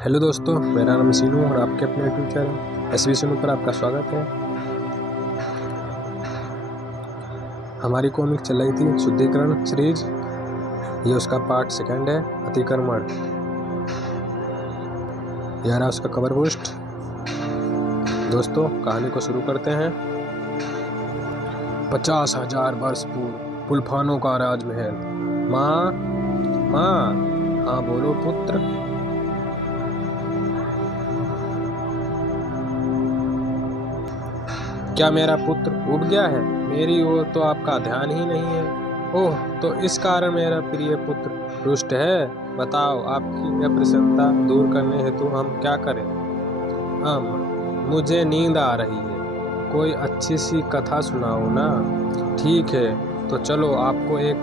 Hello दोस्तों, मेरा नाम सीनू और आपके अपने यूट्यूब चैनल एसवी सीनू पर आपका स्वागत है। हमारी कॉमिक चल रही थी शुद्धिकरण सीरीज। ये उसका पार्ट 2 है, अतिक्रमण। यह रहा उसका कवर पोस्ट। दोस्तों, कहानी को शुरू करते हैं। 50,000 वर्ष पूर्व पुल्फानों का राजमहल। माँ, माँ, हाँ बोलो पुत्र। क्या मेरा पुत्र उठ गया है? मेरी ओर तो आपका ध्यान ही नहीं है। ओह, तो इस कारण मेरा प्रिय पुत्र रुष्ट है। बताओ, आपकी अप्रसन्नता दूर करने हेतु हम क्या करें? मुझे नींद आ रही है। कोई अच्छी सी कथा सुनाओ ना। ठीक है, तो चलो आपको एक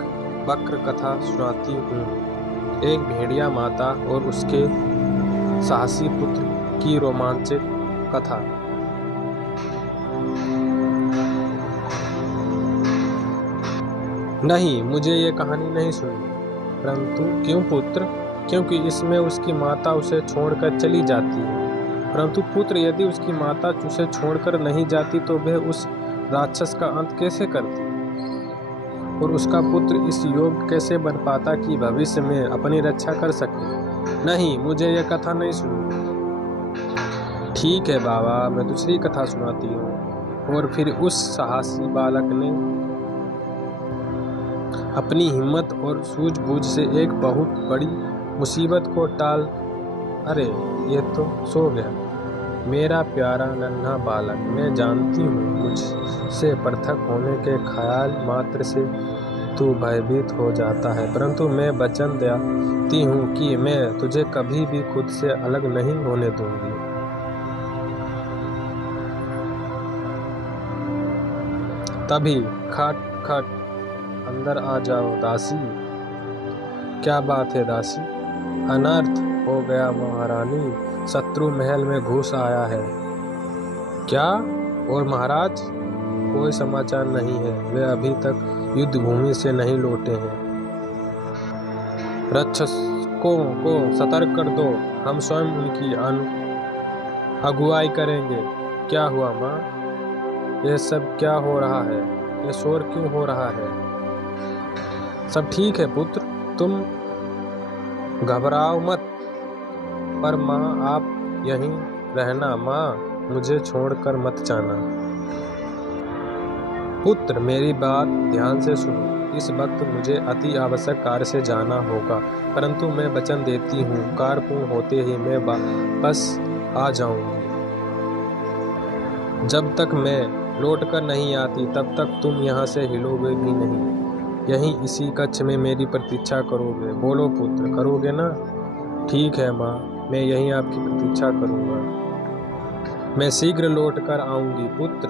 वक्र कथा सुनाती हूँ। एक भेड़िया माता और उसके साहसी पुत्र की रोमांचक कथा। नहीं, मुझे ये कहानी नहीं सुननी। परंतु क्यों पुत्र? क्योंकि इसमें उसकी माता उसे छोड़कर चली जाती है। परंतु पुत्र, यदि उसकी माता उसे छोड़कर नहीं जाती तो वह उस राक्षस का अंत कैसे करती और उसका पुत्र इस योग्य कैसे बन पाता कि भविष्य में अपनी रक्षा कर सके? नहीं, मुझे यह कथा नहीं सुननी। ठीक है बाबा, मैं दूसरी कथा सुनाती हूँ। और फिर उस साहसी बालक ने अपनी हिम्मत और सूझबूझ से एक बहुत बड़ी मुसीबत को टाल। अरे, ये तो सो गया। मेरा प्यारा नन्हा बालक, मैं जानती हूँ मुझसे पृथक होने के ख्याल मात्र से तू भयभीत हो जाता है, परंतु मैं वचन देती हूँ कि मैं तुझे कभी भी खुद से अलग नहीं होने दूंगी। तभी खट खट, अंदर आ जाओ दासी। क्या बात है दासी? अनर्थ हो गया महारानी, शत्रु महल में घुस आया है। क्या? और महाराज? कोई समाचार नहीं है, वे अभी तक युद्ध भूमि से नहीं लौटे हैं। रक्षकों को सतर्क कर दो, हम स्वयं उनकी अगुवाई करेंगे। क्या हुआ माँ? यह सब क्या हो रहा है? यह शोर क्यों हो रहा है? सब ठीक है पुत्र, तुम घबराओ मत। पर माँ, आप यहीं रहना। माँ, मुझे छोड़कर मत जाना। पुत्र, मेरी बात ध्यान से सुनो। इस वक्त मुझे अति आवश्यक कार्य से जाना होगा, परंतु मैं वचन देती हूँ कार्य पूर्ण होते ही मैं वापस आ जाऊंगी। जब तक मैं लौटकर नहीं आती तब तक तुम यहाँ से हिलोगे भी नहीं। यहीं इसी कक्ष में मेरी प्रतीक्षा करोगे। बोलो पुत्र, करोगे ना? ठीक है माँ, मैं यहीं आपकी प्रतीक्षा करूँगा। मैं शीघ्र लौट कर आऊँगी पुत्र।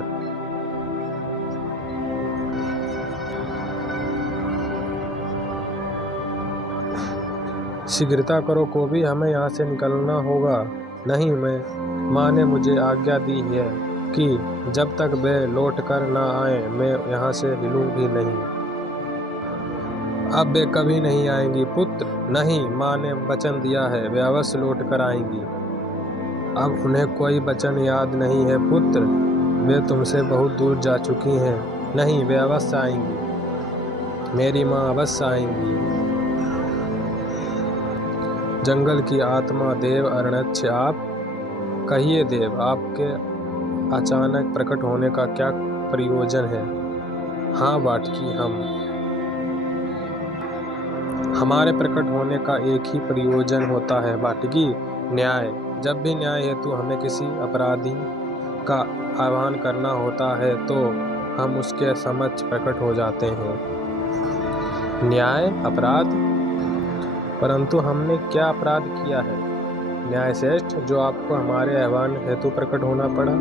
शीघ्रता करो को भी, हमें यहाँ से निकलना होगा। नहीं, माँ ने मुझे आज्ञा दी है कि जब तक वे लौट कर ना आए मैं यहाँ से हिलूँ भी नहीं। अब वे कभी नहीं आएंगी पुत्र। नहीं, माँ ने वचन दिया है, वे अवश्य लौट कर आएंगी। अब उन्हें कोई वचन याद नहीं है पुत्र, वे तुमसे बहुत दूर जा चुकी हैं। नहीं, वे अवश्य आएंगी, मेरी माँ अवश्य आएंगी। जंगल की आत्मा, देव अरण्यक्ष, आप कहिए देव, आपके अचानक प्रकट होने का क्या प्रयोजन है? हाँ बाटकी, हमारे प्रकट होने का एक ही प्रयोजन होता है बाटकी, न्याय। जब भी न्याय हेतु हमें किसी अपराधी का आह्वान करना होता है तो हम उसके समक्ष प्रकट हो जाते हैं। न्याय? अपराध? परंतु हमने क्या अपराध किया है न्याय श्रेष्ठ, जो आपको हमारे आह्वान हेतु प्रकट होना पड़ा?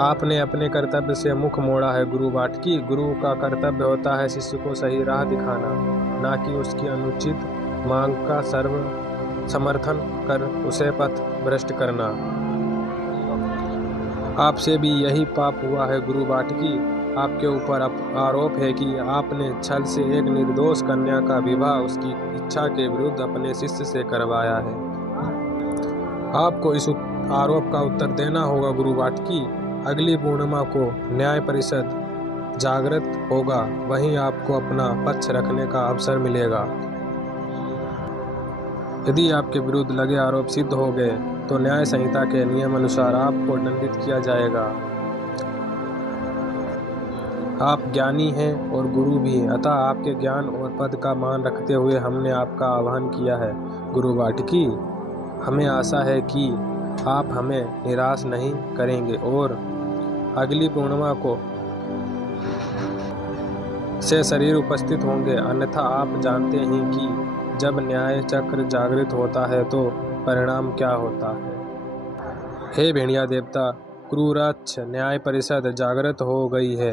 आपने अपने कर्तव्य से मुख मोड़ा है गुरु बाटकी। गुरु का कर्तव्य होता है शिष्य को सही राह दिखाना, ना कि उसकी अनुचित मांग का सर्व समर्थन कर उसे पथ भ्रष्ट करना। आपसे भी यही पाप हुआ है गुरु बाटकी। आपके ऊपर आरोप है कि आपने छल से एक निर्दोष कन्या का विवाह उसकी इच्छा के विरुद्ध अपने शिष्य से करवाया है। आपको इस आरोप का उत्तर देना होगा गुरु वाटकी। अगली पूर्णिमा को न्याय परिषद जागृत होगा, वहीं आपको अपना पक्ष रखने का अवसर मिलेगा। यदि आपके विरुद्ध लगे आरोप सिद्ध हो गए तो न्याय संहिता के नियम अनुसार आपको दंडित किया जाएगा। आप ज्ञानी हैं और गुरु भी हैं, अतः आपके ज्ञान और पद का मान रखते हुए हमने आपका आह्वान किया है गुरु वाटकी। हमें आशा है कि आप हमें निराश नहीं करेंगे और अगली पूर्णिमा को से शरीर उपस्थित होंगे, अन्यथा आप जानते हैं कि जब न्याय चक्र जागृत होता है तो परिणाम क्या होता है। हे भेड़िया देवता, क्रूराक्ष न्याय परिषद जागृत हो गई है,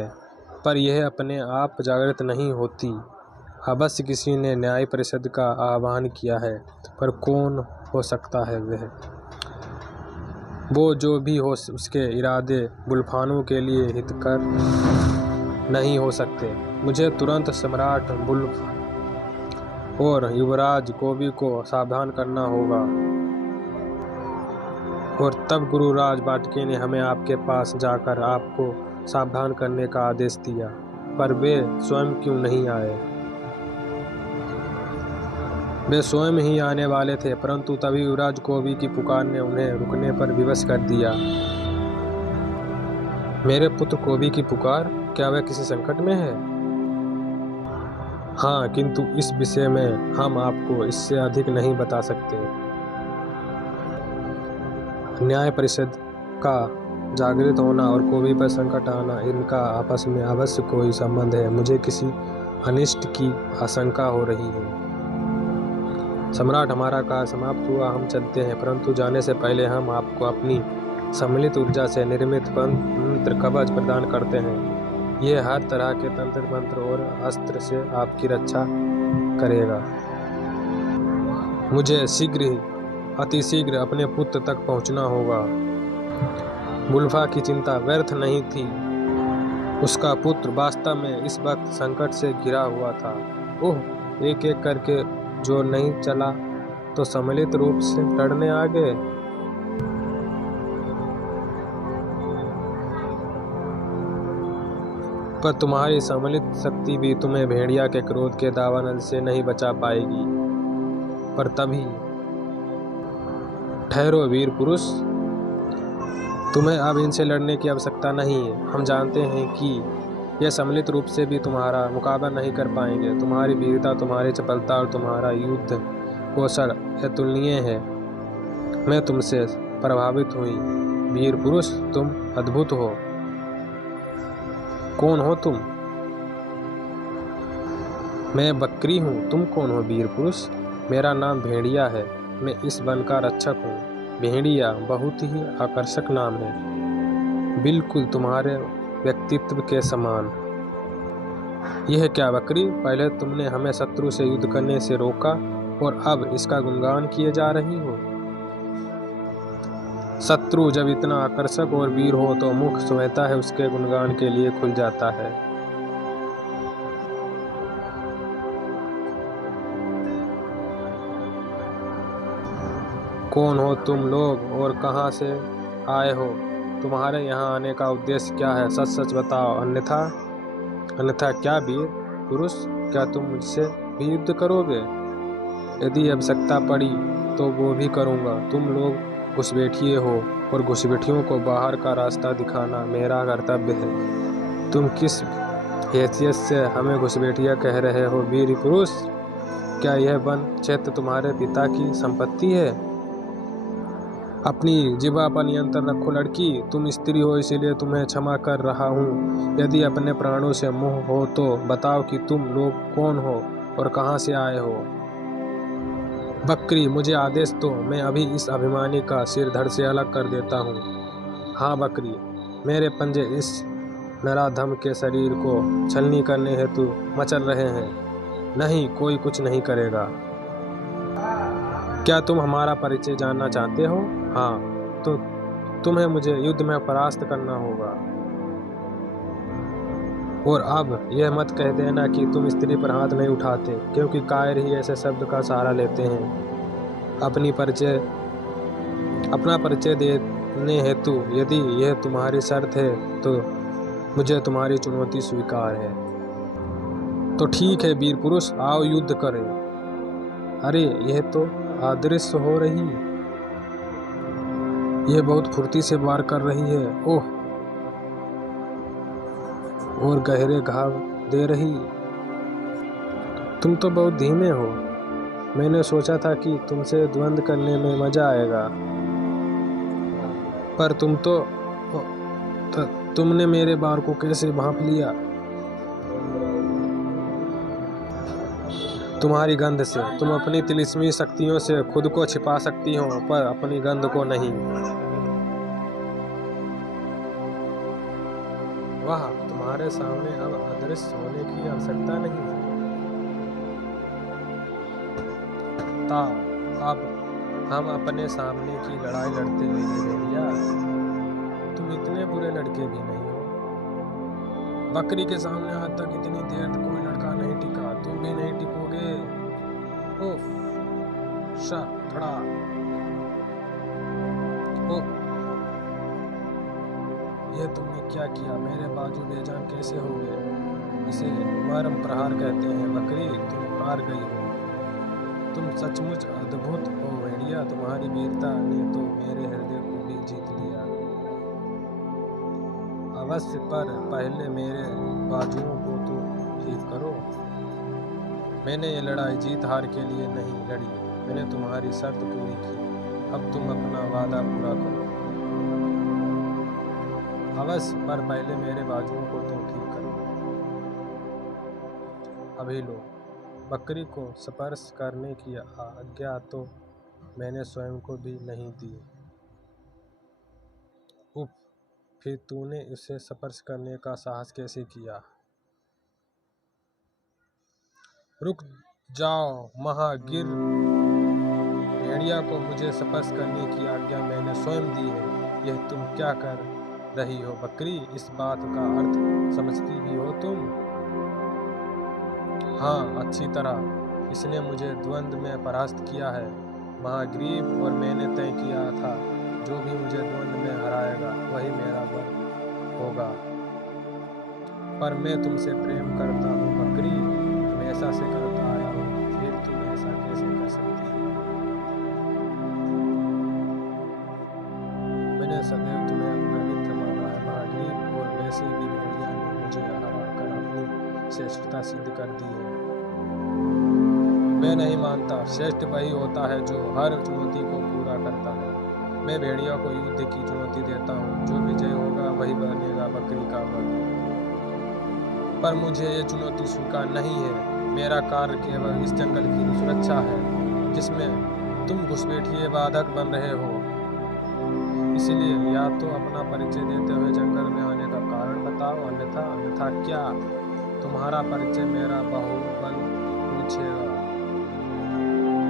पर यह अपने आप जागृत नहीं होती। अवश्य किसी ने न्याय परिषद का आह्वान किया है, पर कौन हो सकता है वह? वो जो भी हो, उसके इरादे बुल्फानों के लिए हितकर नहीं हो सकते। मुझे तुरंत सम्राट बुल्फ और युवराज कोबी को सावधान करना होगा। और तब गुरुराज वाटकी ने हमें आपके पास जाकर आपको सावधान करने का आदेश दिया, पर वे स्वयं क्यों नहीं आए? वे स्वयं ही आने वाले थे, परंतु तभी युवराज कोबी की पुकार ने उन्हें रुकने पर विवश कर दिया। मेरे पुत्र कोबी की पुकार? क्या वह किसी संकट में है? हाँ, किंतु इस विषय में हम आपको इससे अधिक नहीं बता सकते। न्याय परिषद का जागृत होना और कोबी पर संकट आना, इनका आपस में अवश्य कोई संबंध है। मुझे किसी अनिष्ट की आशंका हो रही है। सम्राट, हमारा कार्य समाप्त हुआ, हम चलते हैं, परंतु जाने से पहले हम आपको अपनी सम्मिलित ऊर्जा से निर्मित मंत्र कवच प्रदान करते हैं। यह हर तरह के तंत्र मंत्र और अस्त्र से आपकी रक्षा करेगा। मुझे शीघ्र ही, अतिशीघ्र अपने पुत्र तक पहुंचना होगा। बुल्फा की चिंता व्यर्थ नहीं थी। उसका पुत्र वास्तव में इस वक्त संकट से घिरा हुआ था। ओह, एक एक करके जो नहीं चला तो सम्मिलित रूप से लड़ने आ गए। पर तुम्हारी सम्मिलित शक्ति भी तुम्हें भेड़िया के क्रोध के दावानल से नहीं बचा पाएगी। पर तभी ठहरो वीर पुरुष, तुम्हें अब इनसे लड़ने की आवश्यकता नहीं है। हम जानते हैं कि यह सम्मिलित रूप से भी तुम्हारा मुकाबला नहीं कर पाएंगे। तुम्हारी वीरता, तुम्हारी चपलता और तुम्हारा युद्ध कौशल अतुलनीय है। मैं तुमसे प्रभावित हुई वीर पुरुष, तुम अद्भुत हो। कौन हो तुम? मैं बकरी हूँ। तुम कौन हो वीर पुरुष? मेरा नाम भेड़िया है। मैं इस वन का रक्षक हूँ। भेड़िया बहुत ही आकर्षक नाम है, बिल्कुल तुम्हारे व्यक्तित्व के समान। यह क्या बकरी, पहले तुमने हमें शत्रु से युद्ध करने से रोका और अब इसका गुणगान किए जा रही हो। शत्रु जब इतना आकर्षक और वीर हो तो मुख स्वतः है उसके गुणगान के लिए खुल जाता है। कौन हो तुम लोग और कहां से आए हो? तुम्हारे यहाँ आने का उद्देश्य क्या है? सच सच बताओ, अन्यथा क्या वीर पुरुष, क्या तुम मुझसे भी युद्ध करोगे? यदि आवश्यकता पड़ी तो वो भी करूँगा। तुम लोग घुसपैठिए हो और घुसपैठियों को बाहर का रास्ता दिखाना मेरा कर्तव्य है। तुम किस हैसियत से हमें घुसपैठिया कह रहे हो वीर पुरुष? क्या यह वन क्षेत्र तुम्हारे पिता की संपत्ति है? अपनी जिह्वा पर नियंत्रण रखो लड़की। तुम स्त्री हो, इसीलिए तुम्हें क्षमा कर रहा हूँ। यदि अपने प्राणों से मोह हो तो बताओ कि तुम लोग कौन हो और कहाँ से आए हो। बकरी, मुझे आदेश दो, मैं अभी इस अभिमानी का सिर धड़ से अलग कर देता हूँ। हाँ बकरी, मेरे पंजे इस नराधम के शरीर को छलनी करने हेतु मचल रहे हैं। नहीं, कोई कुछ नहीं करेगा। क्या तुम हमारा परिचय जानना चाहते हो? हाँ, तो तुम्हें मुझे युद्ध में परास्त करना होगा। और अब यह मत कह देना कि तुम स्त्री पर हाथ नहीं उठाते, क्योंकि कायर ही ऐसे शब्द का सहारा लेते हैं अपना परिचय देने हेतु। यदि यह तुम्हारी शर्त है तो मुझे तुम्हारी चुनौती स्वीकार है। तो ठीक है वीर पुरुष, आओ युद्ध करें। अरे यह तो अदृश्य हो रही, यह बहुत फुर्ती से वार कर रही है। ओह, और गहरे घाव दे रही। तुम तो बहुत धीमे हो। मैंने सोचा था कि तुमसे द्वंद्व करने में मजा आएगा, पर तुमने मेरे बार को कैसे भांप लिया। तुम्हारी गंध से तुम अपनी तिलिस्मी शक्तियों से खुद को छिपा सकती हो, पर अपनी गंध को नहीं। वाह, तुम्हारे सामने अब अदृश्य होने की आवश्यकता नहीं है। अब हम अपने सामने की लड़ाई लड़ते हुए भेड़िया, तुम इतने बुरे लड़के भी नहीं हो। बकरी के सामने आज तक इतनी देर कोई लड़का नहीं टिका, तुम भी नहीं टिकोगे। ओह, धड़ा। ओह, यह तुमने क्या किया? मेरे बाजू बेजान कैसे हो गए? इसे मरम प्रहार कहते हैं। बकरी, तुम हार गई हो। तुम सचमुच अद्भुत हो भेड़िया, तुम्हारी वीरता ने तो मेरे हृदय को भी जीत लिया। अवश्य, पर पहले मेरे बाजुओं को तो ठीक करो। मैंने ये लड़ाई जीत हार के लिए नहीं लड़ी, मैंने तुम्हारी शर्त पूरी की। अब तुम अपना वादा पूरा करो। अवश्य, पर पहले मेरे बाजुओं को तो ठीक करो। अभी लो। बकरी को स्पर्श करने की आज्ञा तो मैंने स्वयं को भी नहीं दी। उफ, फिर तूने उसे स्पर्श करने का साहस कैसे किया? रुक जाओ महागिर भेड़िया को मुझे स्पर्श करने की आज्ञा मैंने स्वयं दी है। यह तुम क्या कर रही हो बकरी? इस बात का अर्थ समझती भी हो तुम? हाँ, अच्छी तरह। इसने मुझे द्वंद्व में परास्त किया है महाग्रीव, और मैंने तय किया था जो भी मुझे द्वंद्व में हराएगा वही मेरा वर होगा। पर मैं तुमसे प्रेम करता हूँ बकरी, हमेशा से करता आया हूँ, फिर तुम ऐसा कैसे कर सकती हो? मैंने सदैव तुम्हें अपना मित्र माना है महाग्रीव, और वैसे भी भेड़िया ने मुझे हराकर अपनी श्रेष्ठता सिद्ध कर दी है। मैं नहीं मानता, श्रेष्ठ वही होता है जो हर चुनौती को पूरा करता है। मैं भेड़िया को युद्ध की चुनौती देता हूँ, जो विजय होगा वही बनेगा बकरी का वर। पर मुझे ये चुनौती स्वीकार नहीं है। मेरा कार्य केवल इस जंगल की सुरक्षा है जिसमें तुम घुसपैठिए बाधक बन रहे हो। इसलिए या तो अपना परिचय देते हुए जंगल में आने का कारण बताओ, अन्यथा क्या? तुम्हारा परिचय मेरा बाहुबल पूछेगा।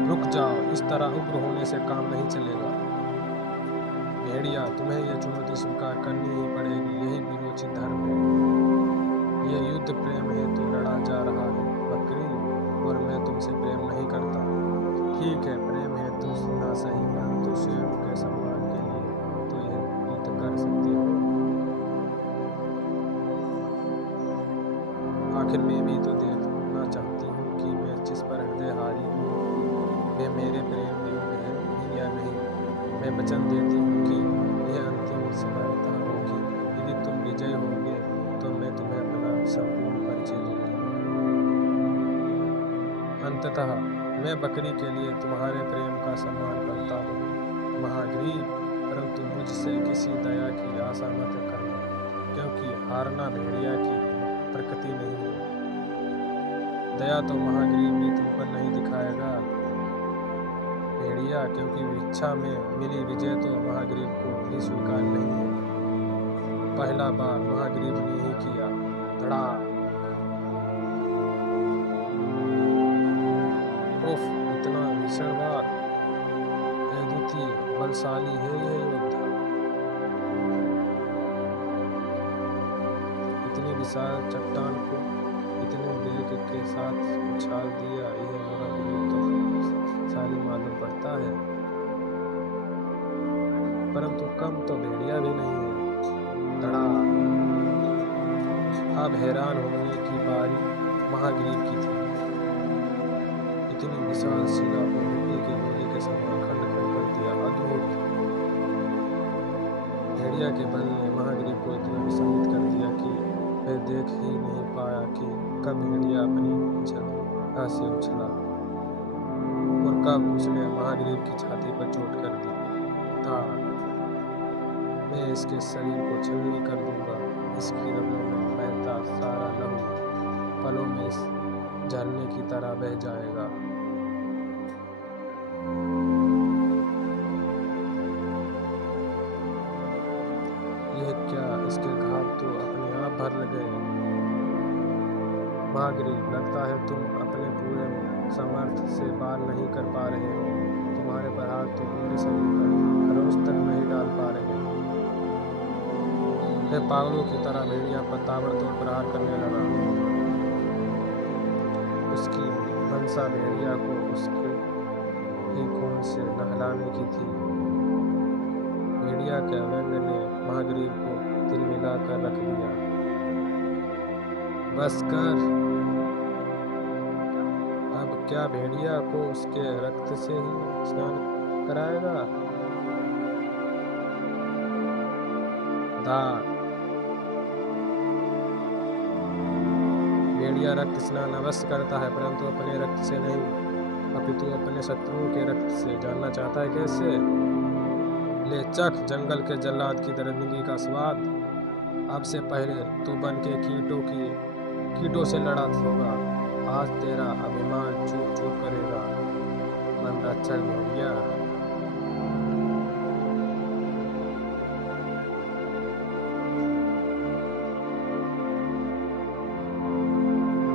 रुक जाओ, इस तरह उग्र होने से काम नहीं चलेगा। भेड़िया, तुम्हें यह चुनौती स्वीकार करनी ही पड़ेगी, यही विरोचित धर्म है। यह युद्ध प्रेम हेतु लड़ा जा रहा है बकरी, और मैं तुमसे प्रेम नहीं करता। ठीक है, प्रेम हेतु सुना सही, परंतु स्वयं के सम्मान के लिए तो यह युद्ध कर सकते हो। आखिर मैं भी तो देखना चाहती हूँ कि मैं जिस पर हृदय हारी हूँ वे मेरे प्रेम योग्य है या नहीं। मैं वचन देती हूँ कि यह अंतिम समानता होगी। यदि तुम विजय होगे तो मैं तुम्हें अपना संपूर्ण परिचय दूंगी। अंततः मैं बकरी के लिए तुम्हारे प्रेम का सम्मान करता हूँ महाग्रीव, परंतु मुझसे किसी दया की आशा मत करना, क्योंकि हारना भेड़िया की प्रकृति नहीं है। दया तो महाग्रीव भी तुम पर नहीं दिखाएगा भेड़िया, क्योंकि इच्छा में मिली विजय तो महाग्रीव को भी स्वीकार नहीं है। पहला बार महाग्रीव ने ही किया। धड़ा। उफ, इतना भीषण वार! अद्वितीय बलशाली है यह योद्धा। इतनी विशाल चट्टान को इतने वेग के साथ उछाल दिया। यह महागरीब तो शाली मालूम पड़ता है, परंतु कम तो भेड़िया भी नहीं है। धड़ाक। अब हैरान होने की बारी महागरीब की थी। इतनी विशाल शिला को मिट्टी के गोले के समान खंड खंड कर दिया। अद्भुत। भेड़िया के बल ने महागरीब को इतना विस्मित कर दिया कि वह देख ही नहीं पाया कि कब भेड़िया अपनी जगह से उछला और कब उसने महागरीब की छाती पर चोट कर दी। मैं इसके शरीर को छलनी कर दूंगा। इसकी रगों में बहता सारा लहू पलों में इस झरने की तरह बह जाएगा। यह क्या, इसके घाव तो अपने आप भर गए। महागरीब, लगता है तुम अपने पूरे सामर्थ्य से पार नहीं कर पा रहे हो। तुम्हारे पर हाथ तो मेरे शरीर पर खरोंच तक नहीं डाल पा रहे। वह पागलों की तरह भेड़िया पर ताबड़तोड़ प्रहार करने लगा। उसकी मंशा भेड़िया को उसके ही खून से नहलाने की थी। भेड़िया के व्यंग ने महागरीब को तिलमिला कर रख दिया। बस कर। अब क्या भेड़िया को उसके रक्त से ही स्नान कराएगा? दाग। भेड़िया रक्त स्नान अवश्य करता है, परंतु अपने रक्त से नहीं, अपितु अपने शत्रुओं के रक्त से। जानना चाहता है कैसे? ले चख जंगल के जल्लाद की दरिंदगी का स्वाद। अब से पहले तू बन के कीटों से लड़ा होगा। आज तेरा अभिमान चूर चूर करेगा। मन रक्षक भेड़िया।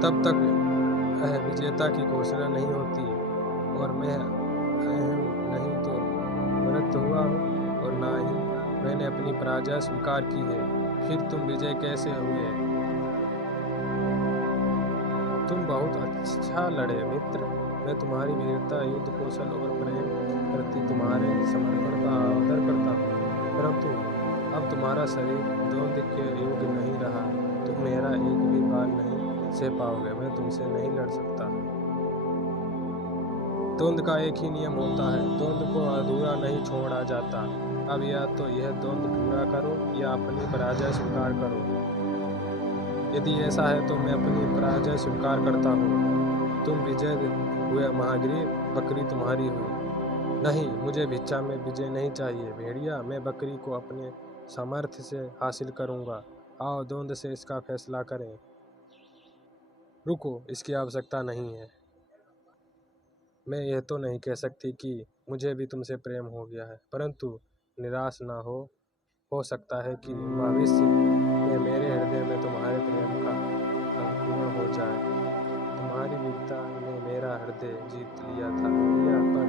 तब तक विजेता की घोषणा नहीं होती और मैं नहीं तो मृत हुआ हूँ और ना ही मैंने अपनी पराजय स्वीकार की है। फिर तुम विजय कैसे हुए? तुम बहुत अच्छा लड़े मित्र। मैं तुम्हारी वीरता, युद्ध कौशल और प्रेम प्रति तुम्हारे समर्पण का आदर करता हूँ, परंतु अब तुम्हारा शरीर द्वंद्व के योग्य नहीं रहा। तुम मेरा एक भी बार नहीं सह पाओगे। मैं तुमसे नहीं लड़ सकता। द्वंद्व का एक ही नियम होता है, द्वंद्व को अधूरा नहीं छोड़ा जाता। अब या तो यह द्वंद्व पूरा करो या अपनी पराजय स्वीकार करो। यदि ऐसा है तो मैं अपनी पराजय स्वीकार करता हूँ। तुम विजय हुए महागरीब, बकरी तुम्हारी हुई। नहीं, मुझे भिक्षा में विजय नहीं चाहिए भेड़िया। मैं बकरी को अपने सामर्थ्य से हासिल करूँगा। आओ द्वंद्व से इसका फैसला करें। रुको, इसकी आवश्यकता नहीं है। मैं यह तो नहीं कह सकती कि मुझे भी तुमसे प्रेम हो गया है, परंतु निराश ना हो सकता है कि भविष्य में मेरे हृदय में तुम्हारे प्रेम का अंकुरण हो जाए। तुम्हारी वीरता ने मेरा हृदय जीत लिया था भेड़िया, पर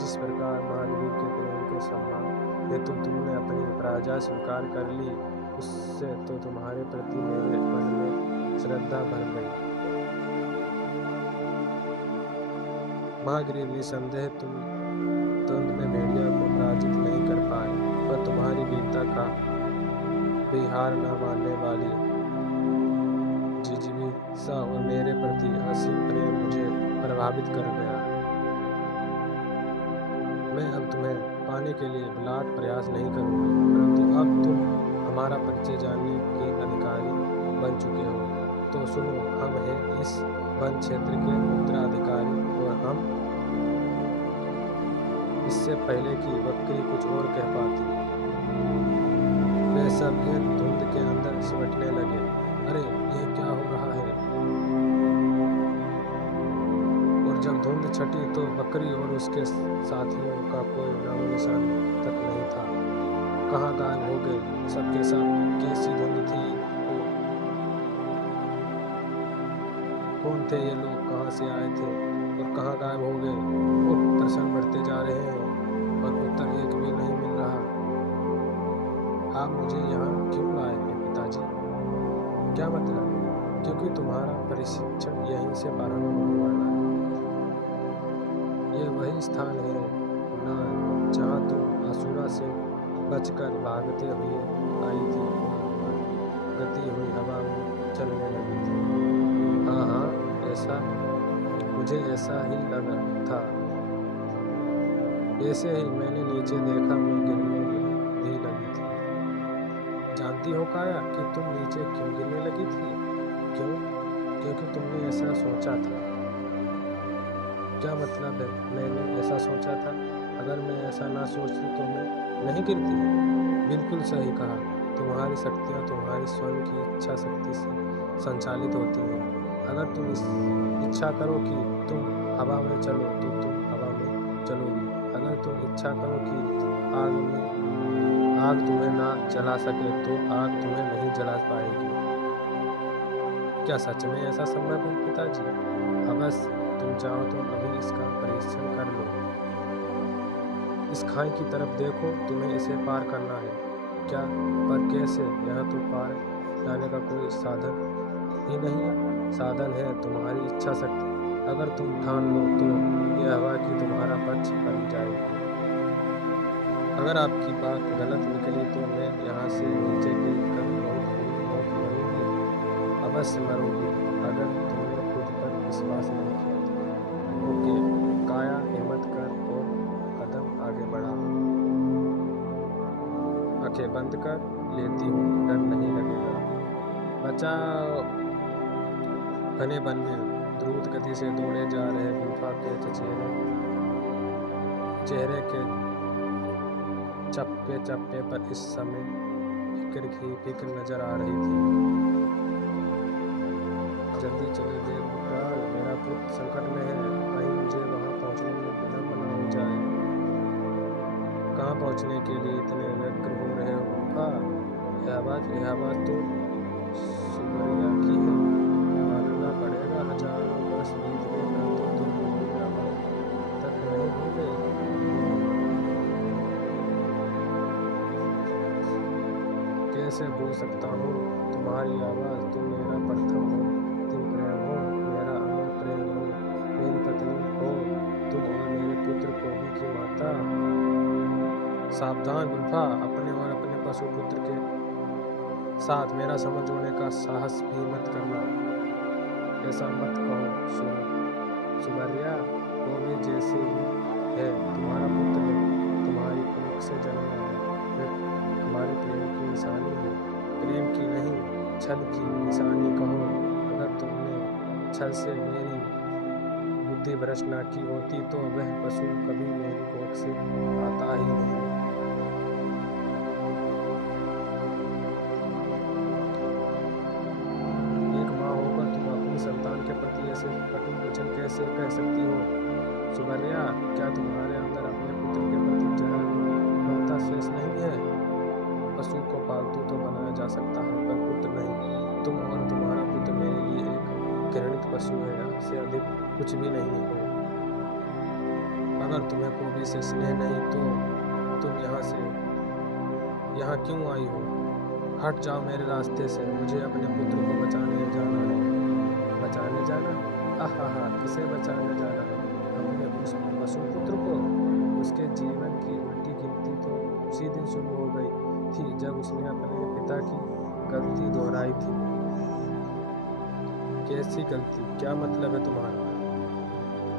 जिस प्रकार महागरीब के प्रेम के सम्मान हेतु तुमने अपनी पराजय स्वीकार कर ली, उससे तो तुम्हारे प्रति मेरे मन में श्रद्धा भर गई। महागरीब, निसंदेह तुम द्वंद्व में भेड़िया को पराजित नहीं कर पाए, पर तुम्हारी वीरता का भी हार न मानने वाली जिजीविषा और मेरे प्रति असीम प्रेम मुझे प्रभावित कर गया। मैं अब तुम्हें पाने के लिए विलाट प्रयास नहीं करूँगी, परंतु अब तुम हमारा परिचय जानने के अधिकारी बन चुके हो। तो सुनो, हम हैं इस वन क्षेत्र के उत्तराधिकारी और हम इससे पहले कि बकरी कुछ और कह पाती, वे सब एक धुंध के अंदर सिमटने लगे। अरे, ये क्या हो रहा है? और जब धुंध छटी तो बकरी और उसके साथियों का कोई नामो निशान तक नहीं था। कहाँ गायब हो गए? सबके सब कैसी धुंध थी? कौन थे ये लोग? कहाँ से आए थे और कहाँ गायब हो गए? और प्रश्न बढ़ते जा रहे हैं पर उत्तर एक भी नहीं मिल रहा। आप मुझे यहाँ क्यों लाए हैं पिताजी? क्या मतलब? तुम्हारा प्रशिक्षण यहीं से प्रारंभ होने वाला है। ये वही स्थान है ना जहाँ तुम असुरा से बचकर भागते हुए आई थी और गति हुई हवा में चलने लगी थी। हाँ हाँ, मुझे ऐसा ही लगा था। ऐसे ही मैंने नीचे देखा, मैं गिरने भी लगी थी। जानती हो काया कि तुम नीचे क्यों गिरने लगी थी? क्यों? क्योंकि तुमने ऐसा सोचा था। क्या मतलब है मैंने ऐसा सोचा था? अगर मैं ऐसा ना सोचती तो मैं नहीं गिरती। बिल्कुल सही कहा। तुम्हारी शक्तियाँ तुम्हारी स्वयं की इच्छा शक्ति से संचालित होती हैं। अगर तुम इच्छा करो कि तुम हवा में चलो तो तुम हवा में चलोगी। अगर तुम इच्छा करो कि आग तुम्हें ना जला सके तो आग तुम्हें नहीं जला पाएगी। क्या सच में ऐसा संभव है पिताजी? अवश्य, तुम चाहो तो अभी इसका परीक्षण कर लो। इस खाई की तरफ देखो, तुम्हें इसे पार करना है। क्या? पर कैसे? यहाँ तो पार जाने का कोई साधन ही नहीं है। साधन है तुम्हारी इच्छा शक्ति। अगर तुम ठान लो तो यह हवा की तुम्हारा पक्ष बन जाएगी। अगर आपकी बात गलत निकली तो मैं यहाँ से नीचे गिरकर मौत मरूंगी। अवश्य मरूंगी अगर तुमने खुद पर विश्वास नहीं किया तो। ओके काया, हिम्मत कर और कदम आगे बढ़ा। आंखें बंद कर लेती हूँ, डर नहीं लगेगा। बचाओ! घने वन में द्रुत गति से दौड़े जा रहे गुफा के चेहरे के चप्पे चप्पे पर इस समय फिक्र नजर आ रही थी। जल्दी चले देवकाल, मेरा पुत्र संकट में है। कहीं मुझे वहां पहुंचने में विलंब न हो जाए। कहाँ पहुंचने के लिए इतने व्यग्र हो रहे हो गुफा? यह आवाज तो सुबरिया की है। मानना पड़ेगा, हजारों वर्ष बीत गए परंतु तुम मेरी आवाज तक नहीं भूले। कैसे भूल सकता हूँ तुम्हारी आवाज? तुम मेरा प्रथम हो, तुम प्रेम हो, मेरा अमर प्रेम हो, मेरी पत्नी हो तुम और मेरे पुत्र कोबी की माता। सावधान गुल्फा, अपने और अपने पशु पुत्र के साथ मेरा समझ होने का साहस भी मत करना। ऐसा मत कहो सुबरिया, कोबी जैसे ही है तुम्हारा पुत्र है, तुम्हारी कोख से जन्मा है। हमारे प्रेम की निशानी है। प्रेम की नहीं, छल की निशानी कहो। अगर तुमने छल से मेरी बुद्धि भ्रष्ट न की होती तो वह पशु कभी मेरी कोख से आता ही नहीं। एक माँ होकर तुम अपनी संतान के प्रति ऐसे कटु वचन कैसे कह सकती हो? सुबरिया, क्या तुम्हारे अंदर अपने पुत्र के प्रति जरा भी ममता शेष नहीं है? पशु को पालतू तो बनाया जा सकता है पर पुत्र नहीं। तुम और तुम्हारा पुत्र मेरे लिए एक घृणित पशु है, से अधिक कुछ भी नहीं हो। अगर तुम्हें कोबी से स्नेह नहीं तो तुम यहाँ क्यों आई हो? हट जाओ मेरे रास्ते से, मुझे अपने पुत्र को बचाने जाना है। बचाने जाना? आहा, किसे बचाने जाना है? अपने उस पशु पुत्र को? उसके जीवन की उल्टी गिनती तो उसी दिन शुरू हो गई थी जब उसने अपने पिता की गलती दोहराई थी। कैसी गलती? क्या मतलब है तुम्हारा?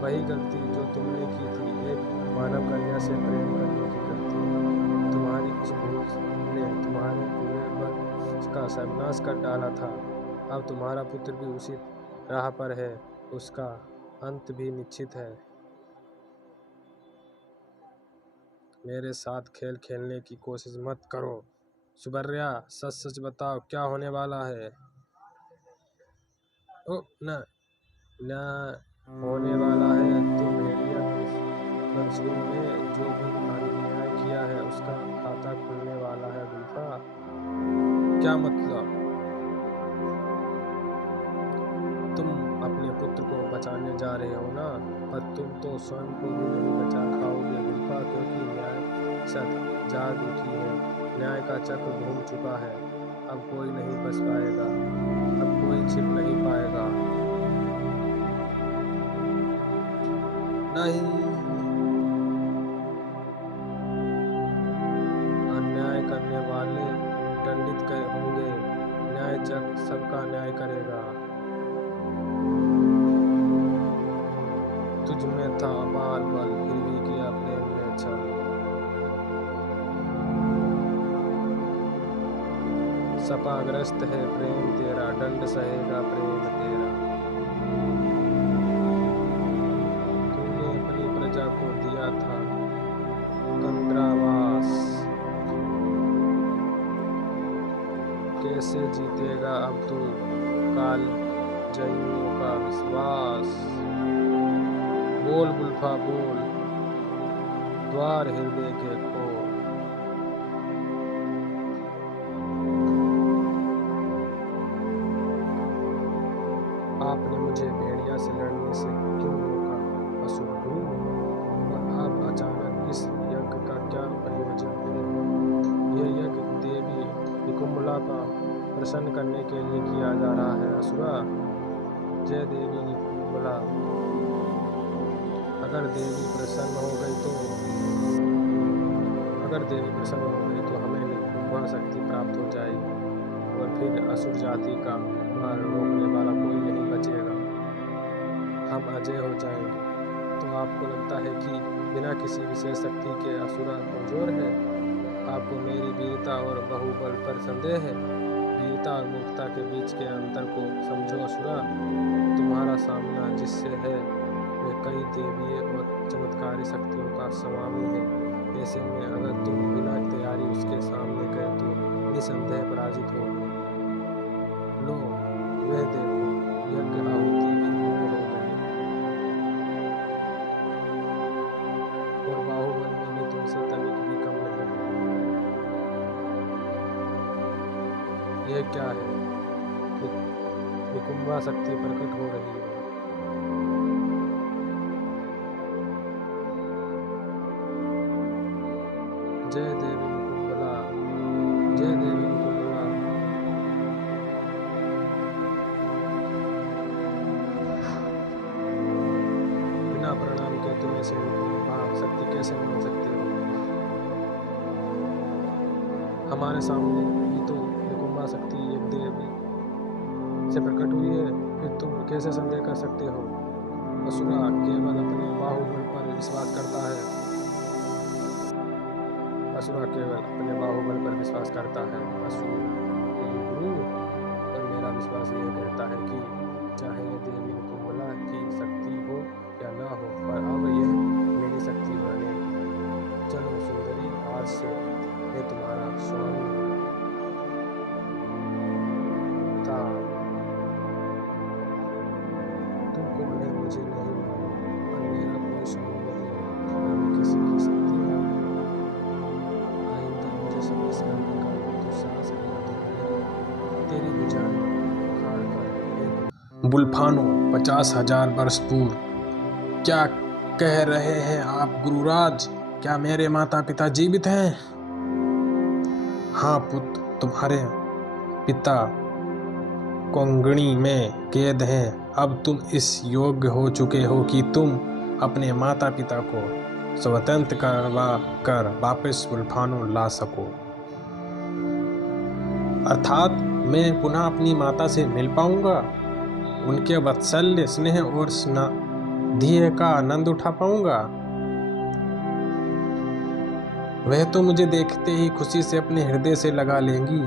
वही गलती जो तुमने की थी, एक मानव कन्या से प्रेम करने की गलती। तुम्हारी उस भूल ने तुम्हारे पूरे वंश का सर्वनाश कर डाला था। अब तुम्हारा पुत्र भी उसी राह पर है, उसका अंत भी निश्चित है। मेरे साथ खेल खेलने की कोशिश मत करो सुबर्या, सच सच बताओ क्या होने वाला है? ओ न होने वाला है। तुम भेड़िया मंसूर ने जो भी अन्याय किया है उसका खाता खुलने वाला है गुल्फा। क्या मतलब? तुम अपने पुत्र को बचाने जा रहे हो ना? पर तुम तो स्वयं को भी नहीं बचा खाओगे गुल्फा, क्योंकि न्याय सद जाग उठी है। न्याय का चक्र घूम चुका है। अब कोई नहीं बच पाएगा, अब कोई छिप नहीं पाएगा। नहीं, अन्याय करने वाले दंडित होंगे, न्याय जग सबका न्याय करेगा। तुझ में था अपार बल, फिर भी किया प्रेम में छल। सपाग्रस्त है प्रेम तेरा, दंड सहेगा प्रेम तेरा। तूने अपनी प्रजा को दिया था कंद्रावास, कैसे जीतेगा अब तू काल जइयों का विश्वास। बोल गुल्फा बोल, द्वार हृदय के खोल। आपने मुझे भेड़िया से लड़ने से क्यों रोका असुर गुरु, और अब अचानक इस यज्ञ का क्या प्रयोजन है। यह यज्ञ देवी निकुंभला का प्रसन्न करने के लिए किया जा रहा है असुरा। जय देवी निकुंभला। अगर देवी प्रसन्न हो गई तो हमें निकुंभा शक्ति प्राप्त हो जाएगी, और फिर असुर जाति का मार रोकने वाला कोई नहीं बचेगा, हम अजय हो जाएंगे। तो आपको लगता है कि बिना किसी विशेष शक्ति के असुरा कमजोर है? आपको मेरी वीरता और बाहुबल पर संदेह है? वीरता और मूर्खता के बीच के अंतर को समझो असुरा। तुम्हारा सामना जिससे है वे कई देवीय और चमत्कारी शक्तियों का स्वामी है। ऐसे में अगर तुम बिना तैयारी उसके सामने गए तो निसंदेह पराजित हो। लो वह देखो, यज्ञ आहुति भी पूर्ण हो गई, और बाहुबल में भी तुमसे तनिक भी कम नहीं। यह क्या है? निकुंभा शक्ति प्रकट हो रही है। जय देवी निकुंभला, जय देवी निकुंभला। बिना प्रणाम के तुम ऐसे निकुंभा शक्ति कैसे मान सकते हो? हमारे सामने भी तो निकुंभा शक्ति एक देवी से प्रकट हुई है, फिर तुम कैसे संदेह कर सकते हो? असुरा केवल अपने बाहुबल पर विश्वास करता है। असुरा केवल अपने बाहुबल पर विश्वास करता है। असुर गुरु, और मेरा विश्वास यह कहता है कि चाहे ये देवी निकुंभला की शक्ति हो या ना हो, पर अब यह मेरी शक्ति बनेगी। चलो सुंदरी, आज से मैं तुम्हारा स्वामी था। तुमको मैं मुझे नहीं मानो, पर मेरा कोई स्वामी नहीं है, मैं किसी की शक्ति बुल्फानो 50,000 वर्ष पूर्व। क्या कह रहे हैं आप गुरुराज? क्या मेरे माता पिता जीवित हैं? हाँ पुत्र, तुम्हारे पिता कोंगणी में कैद हैं। अब तुम इस योग्य हो चुके हो कि तुम अपने माता पिता को स्वतंत्र करवा कर वापस बुल्फानो ला सको। अर्थात मैं पुनः अपनी माता से मिल पाऊंगा, उनके वात्सल्य, स्नेह और स्नेह का आनंद उठा पाऊंगा। वह तो मुझे देखते ही खुशी से अपने हृदय से लगा लेंगी।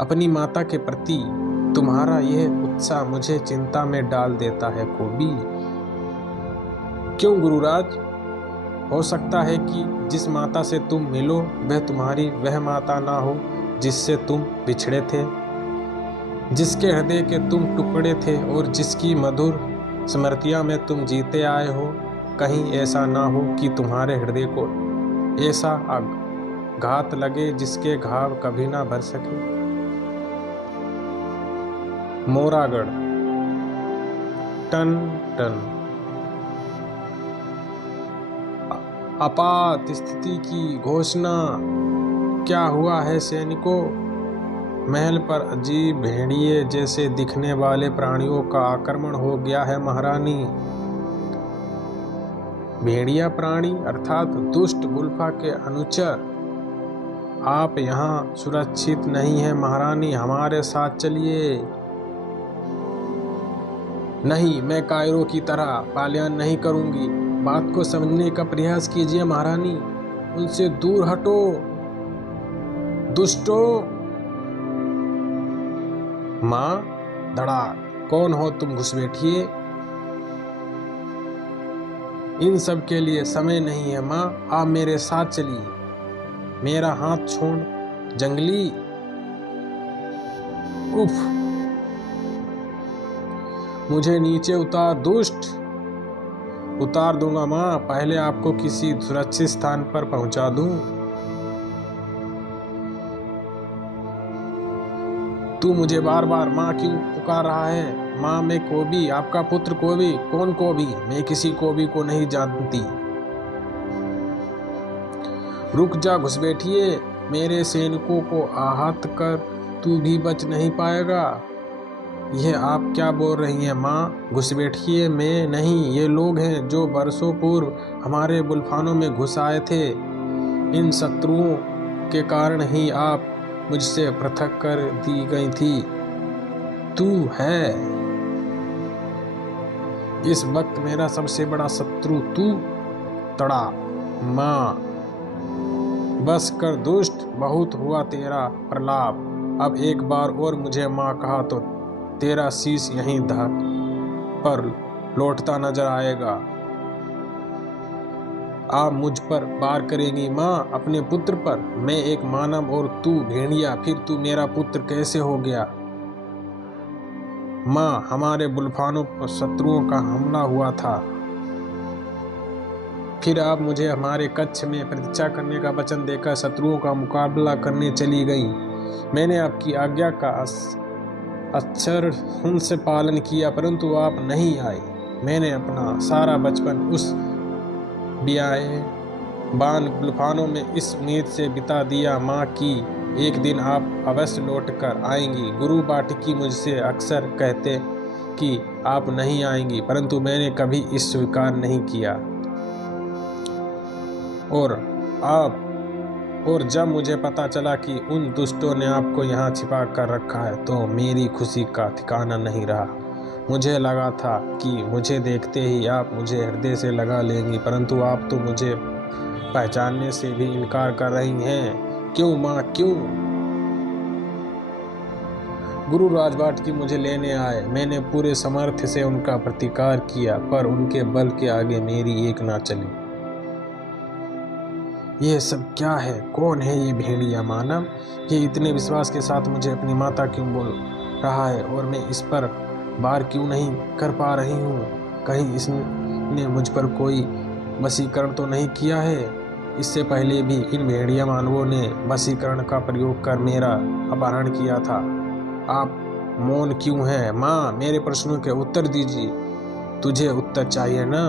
अपनी माता के प्रति तुम्हारा यह उत्साह मुझे चिंता में डाल देता है कोबी। क्यों गुरुराज? हो सकता है कि जिस माता से तुम मिलो वह तुम्हारी वह माता ना हो जिससे तुम बिछड़े थे, जिसके हृदय के तुम टुकड़े थे और जिसकी मधुर स्मृतियां में तुम जीते आए हो। कहीं ऐसा ना हो कि तुम्हारे हृदय को ऐसा घात लगे जिसके घाव कभी ना भर सके। मोरागढ़ टन टन। आपात स्थिति की घोषणा। क्या हुआ है सैनिकों? महल पर अजीब भेड़िए जैसे दिखने वाले प्राणियों का आक्रमण हो गया है महारानी। भेड़िया प्राणी अर्थात दुष्ट गुल्फा के अनुचर, आप यहाँ सुरक्षित नहीं हैं महारानी, हमारे साथ चलिए। नहीं, मैं कायरों की तरह पलायन नहीं करूंगी। बात को समझने का प्रयास कीजिए महारानी, उनसे दूर हटो दुष्टों। माँ, धड़ाक, कौन हो तुम? घुस बैठिए। इन सब के लिए समय नहीं है माँ, आप मेरे साथ चलिए। मेरा हाथ छोड़ जंगली। उफ, मुझे नीचे उतार दुष्ट। उतार दूंगा माँ, पहले आपको किसी सुरक्षित स्थान पर पहुंचा दूं। तू मुझे बार बार माँ क्यों पुकार रहा है? माँ, मैं कोबी, आपका पुत्र कोबी। कौन कोबी? मैं किसी कोबी को नहीं जानती। रुक जा, घुस बैठिए। मेरे सैनिकों को आहत कर तू भी बच नहीं पाएगा। यह आप क्या बोल रही हैं माँ? घुस बैठिए। मैं नहीं, ये लोग हैं जो बरसों पूर्व हमारे बुलफानों में घुस आए थे। इन शत्रुओं के कारण ही आप मुझसे पृथक कर दी गई थी। तू है इस वक्त मेरा सबसे बड़ा शत्रु, तू। तड़ा। माँ, बस कर दुष्ट, बहुत हुआ तेरा प्रलाप। अब एक बार और मुझे माँ कहा तो तेरा शीश यहीं धड़ पर लौटता नजर आएगा। आप मुझ पर वार करेंगी माँ, अपने पुत्र पर? मैं एक मानव और तू भेड़िया, फिर तू मेरा पुत्र कैसे हो गया? माँ, हमारे बुलफानों पर शत्रुओं का हमला हुआ था, फिर आप मुझे हमारे कक्ष में प्रतीक्षा करने का वचन देकर शत्रुओं का मुकाबला करने चली गई। मैंने आपकी आज्ञा का अक्षरशः से पालन किया, परंतु आप नहीं आए। मैंने अपना सारा बचपन उस बियाए बान गुल्फानों में इस उम्मीद से बिता दिया माँ कि एक दिन आप अवश्य लौट कर आएंगी। गुरु बाटिकी मुझसे अक्सर कहते कि आप नहीं आएंगी, परंतु मैंने कभी इस स्वीकार नहीं किया। और जब मुझे पता चला कि उन दुष्टों ने आपको यहाँ छिपा कर रखा है, तो मेरी खुशी का ठिकाना नहीं रहा। मुझे लगा था कि मुझे देखते ही आप मुझे हृदय से लगा लेंगी, परंतु आप तो मुझे पहचानने से भी इनकार कर रही हैं। क्यों माँ, क्यों? गुरु राजबाटिकी मुझे लेने आए। मैंने पूरे सामर्थ्य से उनका प्रतिकार किया, पर उनके बल के आगे मेरी एक ना चली। ये सब क्या है? कौन है ये भेड़िया मानव? ये इतने विश्वास के साथ मुझे अपनी माता क्यों बोल रहा है और मैं इस पर वार क्यों नहीं कर पा रही हूँ? कहीं इसने मुझ पर कोई वशीकरण तो नहीं किया है? इससे पहले भी इन भेड़िया मानवों ने वशीकरण का प्रयोग कर मेरा अपहरण किया था। आप मौन क्यों हैं? माँ, मेरे प्रश्नों के उत्तर दीजिए। तुझे उत्तर चाहिए ना?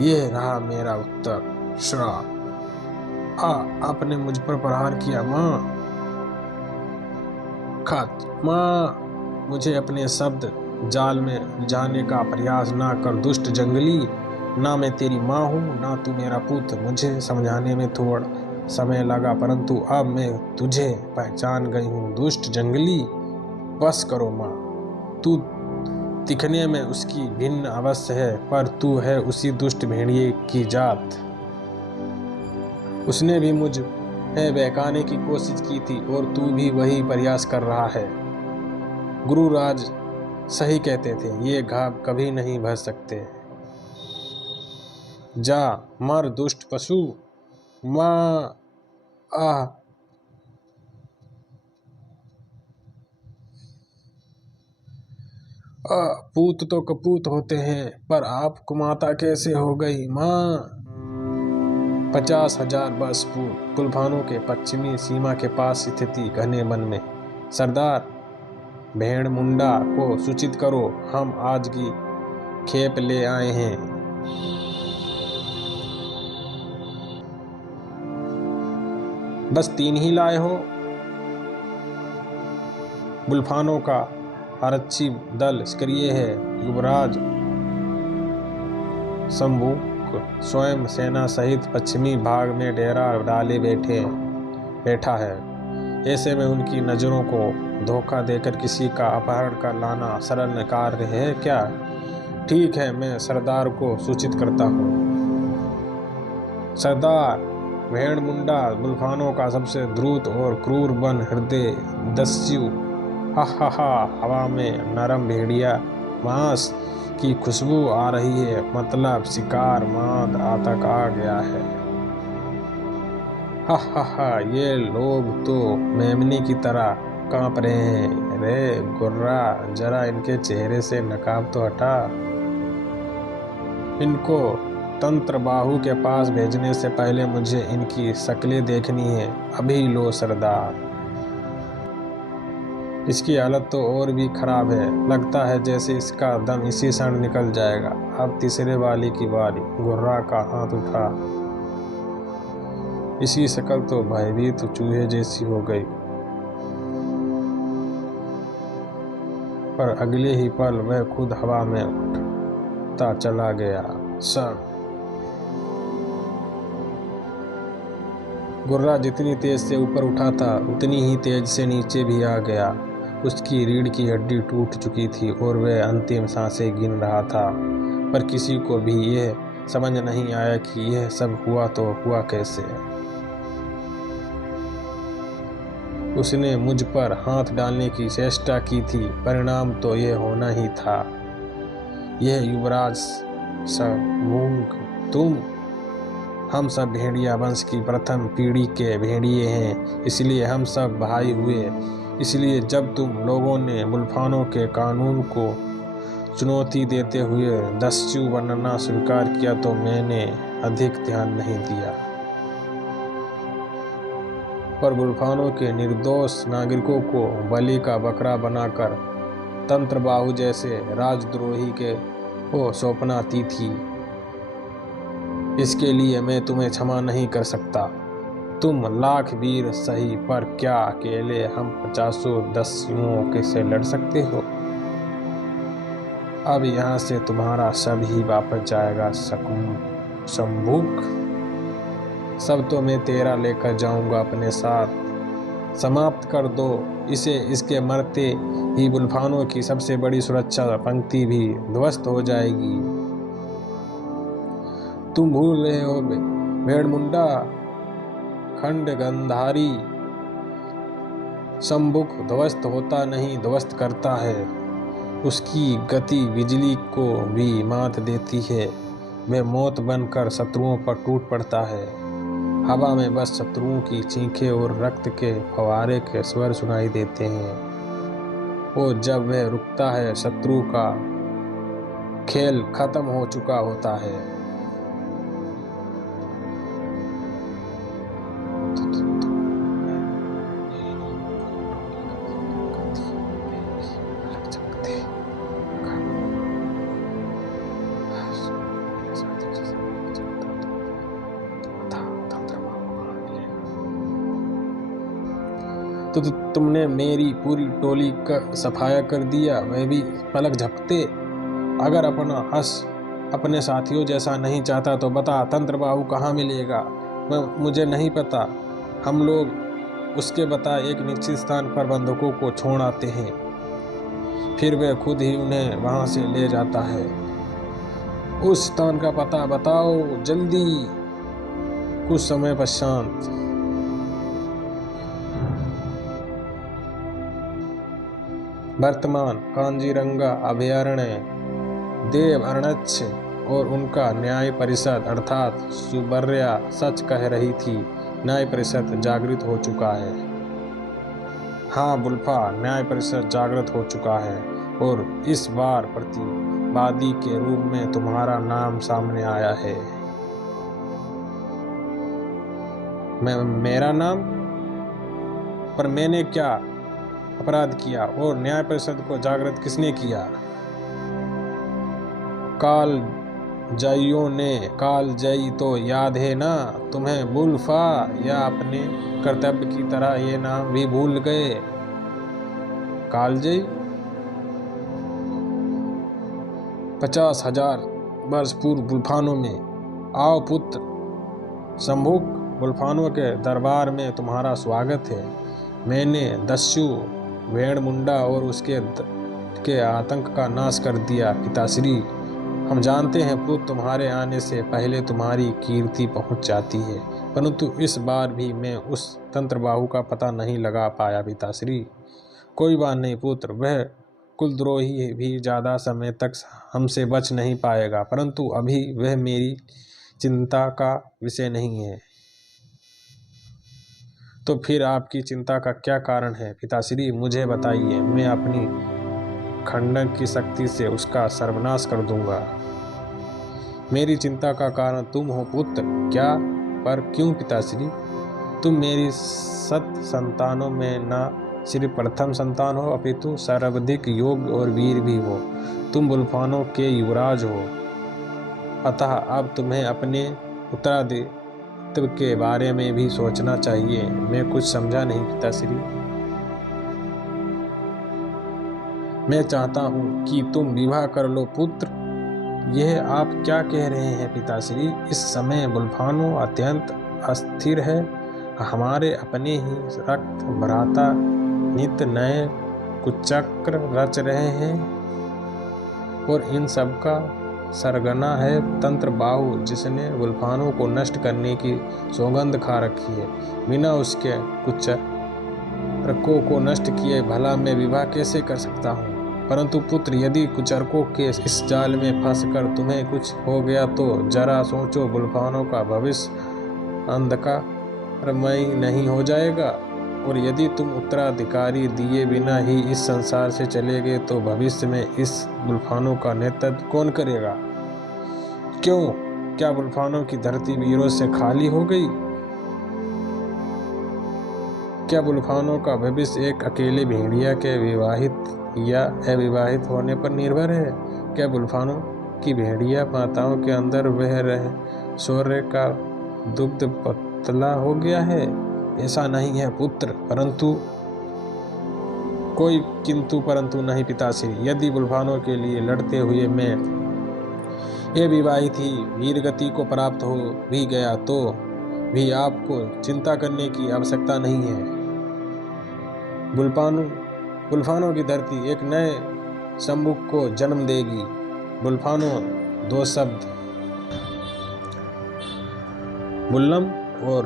ये रहा मेरा उत्तर। श्राप। आपने मुझ पर प्रहार किया माँ। माँ, मुझे अपने शब्द जाल में जाने का प्रयास ना कर दुष्ट जंगली। ना मैं तेरी माँ हूँ, ना तू मेरा पुत्र। मुझे समझाने में थोड़ा समय लगा, परंतु अब मैं तुझे पहचान गई हूँ दुष्ट जंगली। बस करो माँ, तू दिखने में उसकी भिन्न अवश्य है, पर तू है उसी दुष्ट भेड़िए की जात। उसने भी मुझे बहकाने की कोशिश की थी और तू भी वही प्रयास कर रहा है। गुरुराज सही कहते थे, ये घाव कभी नहीं भर सकते। जा मर दुष्ट पशु। माँ, आह। पूत तो कपूत होते हैं, पर आप कुमाता कैसे हो गई माँ? 50,000 वर्ष पूर्व गुल्फानों के पश्चिमी सीमा के पास स्थिति घने वन में सरदार भेड़ मुंडा को सूचित करो, हम आज की खेप ले आए हैं। बस 3 ही लाए हो? बुल्फानों का आरक्षी दल सक्रिय है। युवराज शंभुक स्वयं सेना सहित पश्चिमी भाग में डेरा डाले बैठा है। ऐसे में उनकी नजरों को धोखा देकर किसी का अपहरण कर लाना सरल कार्य है क्या? ठीक है, मैं सरदार को सूचित करता हूँ। सरदार, भेड़ मुंडा बुल्फानों का सबसे द्रुत और क्रूर बन हृदय दस्यु हा हवा में नरम भेड़िया मांस की खुशबू आ रही है। मतलब शिकार माद तक आ गया है। हा ये लोग तो मेमने की तरह कांप रहे हैं। रे गुर्रा, जरा इनके चेहरे से नकाब तो हटा। इनको तंत्र बाहु के पास भेजने से पहले मुझे इनकी शक्लें देखनी है। अभी लो सरदार। इसकी हालत तो और भी खराब है। लगता है जैसे इसका दम इसी क्षण निकल जाएगा। अब तीसरे वाली की बारी। गुर्रा का हाथ उठा। इसकी शक्ल तो भयभीत चूहे जैसी हो गई, पर अगले ही पल वह खुद हवा में उठता चला गया। सर, गुर्रा जितनी तेज से ऊपर उठा था उतनी ही तेज से नीचे भी आ गया। उसकी रीढ़ की हड्डी टूट चुकी थी और वह अंतिम सांसें गिन रहा था, पर किसी को भी यह समझ नहीं आया कि यह सब हुआ तो हुआ कैसे। उसने मुझ पर हाथ डालने की चेष्टा की थी, परिणाम तो यह होना ही था। यह युवराज शंभुक, तुम, हम सब भेड़िया वंश की प्रथम पीढ़ी के भेड़िए हैं, इसलिए हम सब भाई हुए। इसलिए जब तुम लोगों ने बुल्फानों के कानून को चुनौती देते हुए दस्यु बनना स्वीकार किया तो मैंने अधिक ध्यान नहीं दिया, पर बुल्फानों के निर्दोष नागरिकों को बलि का बकरा बनाकर तंत्रबाहु जैसे राजद्रोही को सौंपना थी। इसके लिए मैं तुम्हें क्षमा नहीं कर सकता। तुम लाख वीर सही, पर क्या अकेले हम 50 दस्युओं के से लड़ सकते हो? अब यहाँ से तुम्हारा सब ही वापस जाएगा शंभुक। सब तो मैं तेरा लेकर जाऊंगा अपने साथ। समाप्त कर दो इसे। इसके मरते ही बुल्फानों की सबसे बड़ी सुरक्षा पंक्ति भी ध्वस्त हो जाएगी। तुम भूल रहे हो भेड़ मुंडा, खंड गंधारी। शंभुक ध्वस्त होता नहीं, ध्वस्त करता है। उसकी गति बिजली को भी मात देती है। वह मौत बनकर शत्रुओं पर टूट पड़ता है। हवा में बस शत्रुओं की चीखें और रक्त के फव्वारे के स्वर सुनाई देते हैं। और जब वह रुकता है, शत्रु का खेल खत्म हो चुका होता है। तो तुमने मेरी पूरी टोली का सफाया कर दिया, वह भी पलक झपकते। अगर अपना हंस अपने साथियों जैसा नहीं चाहता तो बता, तंत्रबाहु कहाँ मिलेगा? मुझे नहीं पता। हम लोग उसके बताए एक निश्चित स्थान पर बंदूकों को छोड़ आते हैं, फिर वह खुद ही उन्हें वहां से ले जाता है। उस स्थान का पता बताओ जल्दी। कुछ समय पश्चात वर्तमान कांजीरंगा अभयारण्य, देव अरण्यक्ष और उनका न्याय परिषद अर्थात सुबर्या सच कह रही थी। न्याय परिषद जागृत हो चुका है। हाँ बुल्फा, न्याय परिषद जागृत हो चुका है और इस बार प्रतिवादी के रूप में तुम्हारा नाम सामने आया है। मेरा नाम? पर मैंने क्या अपराध किया और न्याय परिषद को जागृत किसने किया? कालजयियों ने। कालजयी तो याद है ना तुम्हें बुल्फा? या अपने कर्तव्य की तरह ये नाम भी भूल गए? कालजयी 50,000 वर्ष पूर्व बुल्फानो में। आओ पुत्र शंभुक, बुल्फानो के दरबार में तुम्हारा स्वागत है। मैंने दस्यु भेड़मुंडा और उसके के आतंक का नाश कर दिया। पिताश्री, हम जानते हैं पुत्र, तुम्हारे आने से पहले तुम्हारी कीर्ति पहुंच जाती है, परंतु इस बार भी मैं उस तंत्रबाहु का पता नहीं लगा पाया। पिताश्री, कोई बात नहीं पुत्र, वह कुलद्रोही भी ज़्यादा समय तक हमसे बच नहीं पाएगा, परंतु अभी वह मेरी चिंता का विषय नहीं है। तो फिर आपकी चिंता का क्या कारण है? पिताश्री, मुझे बताइए, मैं अपनी खंडन की शक्ति से उसका सर्वनाश कर दूंगा। मेरी चिंता का कारण तुम हो पुत्र। क्या? पर क्यों पिताश्री? तुम मेरी 7 संतानों में न सिर्फ प्रथम संतान हो, अपितु सर्वाधिक योग्य और वीर भी हो। तुम बुल्फानो के युवराज हो। अतः अब तुम्हें अपने उत्तराधित्व के बारे में भी सोचना चाहिए। मैं कुछ समझा नहीं पिताश्री। मैं चाहता हूँ कि तुम विवाह कर लो पुत्र। यह आप क्या कह रहे हैं पिताश्री? इस समय बुल्फानो अत्यंत अस्थिर है। हमारे अपने ही रक्त भ्राता नित्य नए कुचक्र रच रहे हैं और इन सब का सरगना है तंत्रबाहु, जिसने बुल्फानो को नष्ट करने की सौगंध खा रखी है। बिना उसके कुचक्रों को नष्ट किए भला मैं विवाह कैसे कर सकता हूँ? परंतु पुत्र, यदि कुचक्रों के इस जाल में फंसकर तुम्हें कुछ हो गया तो जरा सोचो, बुल्फानो का भविष्य अंधकारमय नहीं हो जाएगा? और यदि तुम उत्तराधिकारी दिए बिना ही इस संसार से चले गए तो भविष्य में इस बुल्फानो का नेतृत्व कौन करेगा? क्यों? क्या बुल्फानो की धरती वीरों से खाली हो गई? क्या बुल्फानो का भविष्य एक अकेले भेड़िया के विवाहित या अविवाहित होने पर निर्भर है? क्या बुल्फानो की भेड़िया माताओं के अंदर बह रहे शौर्य का दुग्ध पतला हो गया है? ऐसा नहीं है पुत्र, परंतु कोई किंतु परंतु नहीं पिताश्री। यदि बुल्फानो के लिए लड़ते हुए मैं अविवाहित ही वीरगति को प्राप्त हो भी गया तो भी आपको चिंता करने की आवश्यकता नहीं है। बुल्फानो की धरती एक नए शंभुक को जन्म देगी। बुल्फानो 2 शब्द बुल्लम और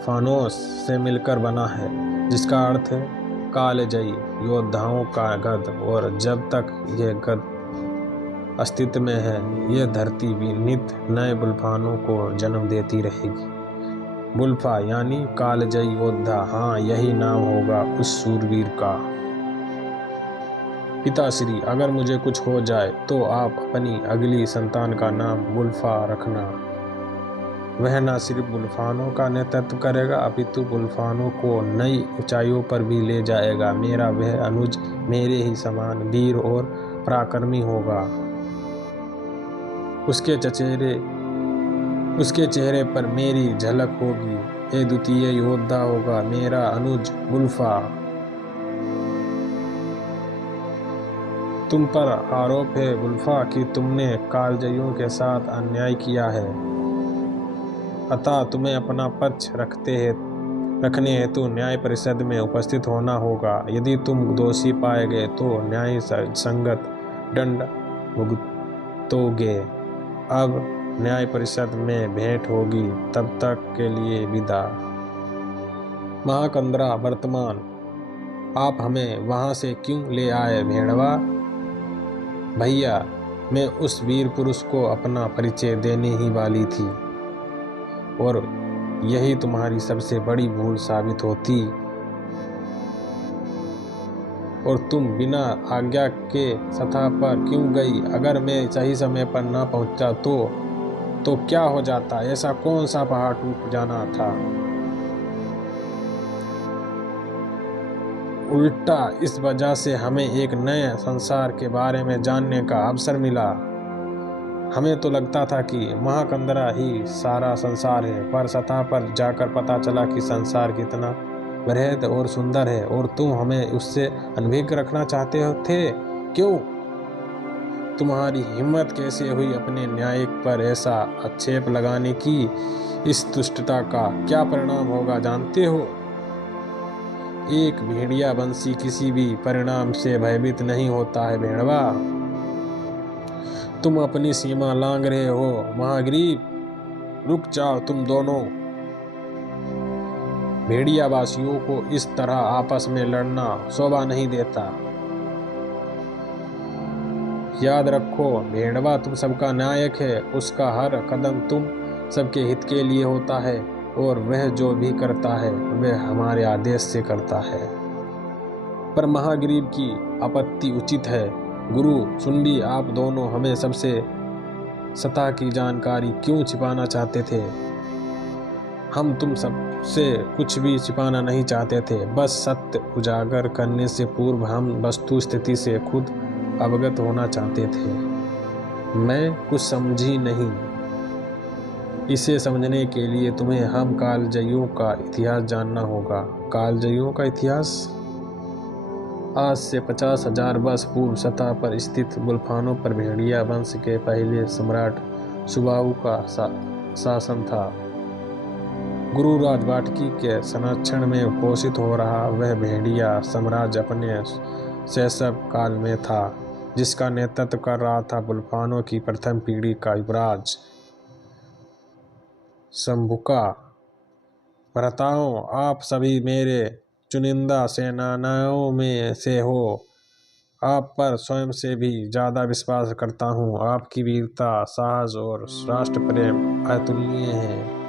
फानोस से मिलकर बना है, जिसका अर्थ है कालजयी, योद्धाओं का गढ़। और जब तक यह गढ़ अस्तित्व में है, यह धरती भी नित्य नए बुल्फानो को जन्म देती रहेगी। बुल्फा यानी कालजयी योद्धा, हाँ यही नाम होगा उस शूरवीर का। पिताश्री, अगर मुझे कुछ हो जाए तो आप अपनी अगली संतान का नाम बुल्फा रखना। वह न सिर्फ बुल्फानो का नेतृत्व करेगा, अपितु बुल्फानो को नई ऊंचाइयों पर भी ले जाएगा। मेरा वह अनुज मेरे ही समान वीर और पराक्रमी होगा। उसके चेहरे पर मेरी झलक होगी। अद्वितीय योद्धा होगा मेरा अनुज बुल्फा। तुम पर आरोप है बुल्फा कि तुमने कालजइयों के साथ अन्याय किया है, अतः तुम्हें अपना पक्ष रखने हेतु न्याय परिषद में उपस्थित होना होगा। यदि तुम दोषी पाए गए तो न्याय संगत दंड भुगतोगे। अब न्याय परिषद में भेंट होगी, तब तक के लिए विदा। महाकंदरा, वर्तमान आप हमें वहां से क्यों ले आए भेड़वा? भैया, मैं उस वीर पुरुष को अपना परिचय देने ही वाली थी और यही तुम्हारी सबसे बड़ी भूल साबित होती और तुम बिना आज्ञा के सतह पर क्यों गई? अगर मैं सही समय पर ना पहुंचा तो क्या हो जाता? ऐसा कौन सा पहाड़ टूट जाना था? उल्टा इस वजह से हमें एक नए संसार के बारे में जानने का अवसर मिला। हमें तो लगता था कि महाकंदरा ही सारा संसार है, पर सतह पर जाकर पता चला कि संसार कितना वृहद और सुंदर है और तुम हमें उससे अनभिज्ञ रखना चाहते थे। क्यों? तुम्हारी हिम्मत कैसे हुई अपने न्यायिक पर ऐसा आक्षेप लगाने की? इस दुष्टता का क्या परिणाम होगा जानते हो? एक भेड़िया वंशी किसी भी परिणाम से भयभीत नहीं होता है भेड़वा। तुम अपनी सीमा लांघ रहे हो महाग्रीव, रुक जाओ तुम दोनों। भेड़िया वासियों को इस तरह आपस में लड़ना शोभा नहीं देता। याद रखो भेड़वा तुम सबका नायक है, उसका हर कदम तुम सबके हित के लिए होता है और वह जो भी करता है वह हमारे आदेश से करता है। पर महाग्रीव की आपत्ति उचित है। गुरु सुंडी, आप दोनों हमें सबसे सतह की जानकारी क्यों छिपाना चाहते थे? हम तुम सबसे कुछ भी छिपाना नहीं चाहते थे, बस सत्य उजागर करने से पूर्व हम वस्तु स्थिति से खुद अवगत होना चाहते थे। मैं कुछ समझी नहीं। इसे समझने के लिए तुम्हें हम कालजयियों का इतिहास जानना होगा। कालजयियों का इतिहास? आज से 50,000 वर्ष पूर्व सतह पर स्थित गुल्फानों पर भेड़िया वंश के पहले सम्राट सुबाहु का शासन था। गुरु राजवाटिकी के संरक्षण में पोषित हो रहा वह भेड़िया साम्राज्य अपने शैशव काल में था, जिसका नेतृत्व कर रहा था गुल्फानों की प्रथम पीढ़ी का युवराज शंभुका। भ्राताओं, आप सभी मेरे चुनिंदा सेनानियों में से हो। आप पर स्वयं से भी ज्यादा विश्वास करता हूँ। आपकी वीरता, साहस और राष्ट्र प्रेम अतुलनीय है।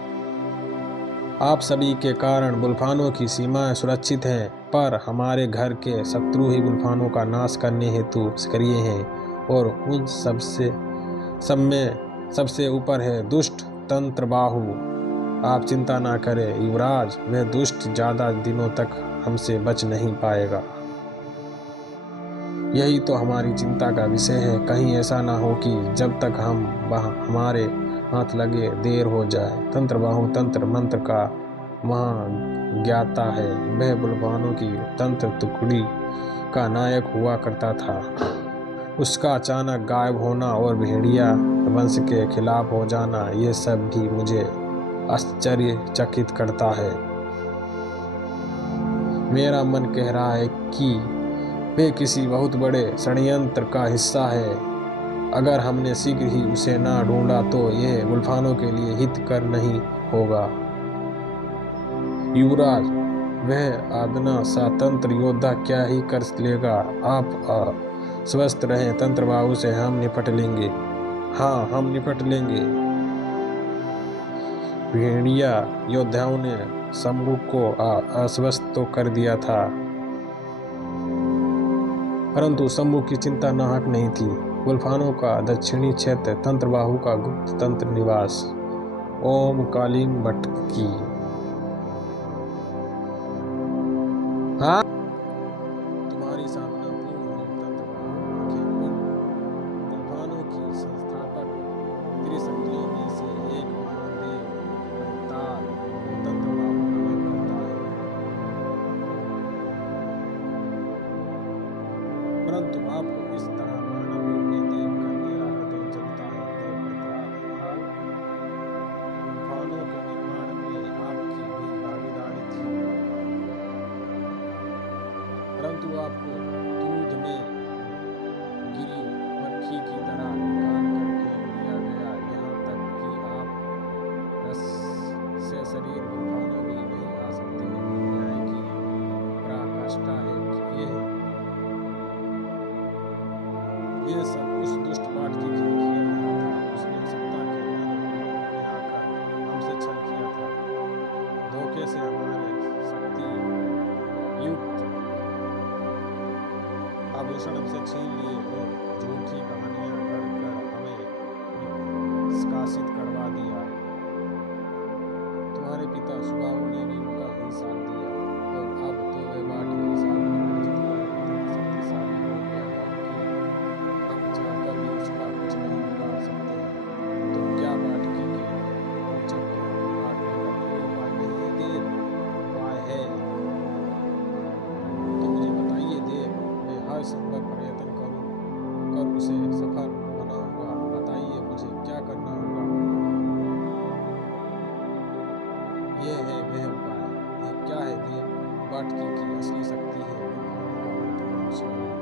आप सभी के कारण गुल्फानों की सीमाएं सुरक्षित हैं, पर हमारे घर के शत्रु ही गुल्फानों का नाश करने हेतु सक्रिय हैं और उन सब में सबसे ऊपर है दुष्ट तंत्रबाहु। आप चिंता ना करें युवराज, वह दुष्ट ज्यादा दिनों तक हमसे बच नहीं पाएगा। यही तो हमारी चिंता का विषय है। कहीं ऐसा ना हो कि जब तक हम हमारे हाथ लगे देर हो जाए। तंत्रबाहु तंत्र मंत्र का महाज्ञाता है। वह गुल्फानों की तंत्र टुकड़ी का नायक हुआ करता था। उसका अचानक गायब होना और भेड़िया वंश के खिलाफ हो जाना, ये सब भी मुझे आश्चर्यचकित करता है। मेरा मन कह रहा है कि वे किसी बहुत बड़े षड्यंत्र का हिस्सा है। अगर हमने शीघ्र ही उसे ना ढूंढा तो यह गुल्फानों के लिए हितकर नहीं होगा। युवराज, वह आदना सा तंत्र योद्धा क्या ही कर लेगा। आप स्वस्थ रहें, तंत्रबाहु से हम निपट लेंगे। हाँ, हम निपट लेंगे। भेड़िया योद्धाओं ने शंभु को आश्वस्त तो कर दिया था, परंतु शंभु की चिंता नाहक नहीं थी। गुल्फानों का दक्षिणी क्षेत्र तंत्रबाहु का गुप्त तंत्र निवास। ओम कालीन भट्ट की। हाँ, तुम्हारी साधना पूर्ण हुई तंत्रबाहु के गुल्फानों की संस्थापक त्रिशक्तियों में से एक महादेव अवतार तंत्रबाहु प्रदान करता है। परंतु आपको इस तरह मानव रूप में देखकर मेरा हृदय जलता है। गुल्फानों के निर्माण में आपकी भी भागीदारी थी, परंतु आपको दूध में गिरी मक्खी की तरह निकाल कर फेंक दिया गया। यहाँ तक कि आप रस से शरीर गुल्फानों भी नहीं आ सकते। न्याय की पराकाष्ठा है कि ये सब उस दुष्ट पाटकी की किया गया था। उसने सत्ता के मन में आकर हमसे छल किया था। धोखे से हमारे शक्ति युक्त आभूषण हमसे छीन लिए और झूठी कहानियां गढ़कर हमें निष्कासित करवा दिया। तुम्हारे पिता सुबाहु ने भी उनका ही साथ दिया और अब तो वे वाटिकी साधना में जितना शक्तिशाली हो गया है कि हम चाहकर भी उसका कुछ नहीं बिगाड़ सकते। तो क्या वाटिकी के उन चट्टानों को काटने का कोई उपाय नहीं है? देर उपाय है। यह है वह उपाय। ये क्या है देव? बाटकी की असली शक्ति है बलवानों का वर्तमान स्वरूप।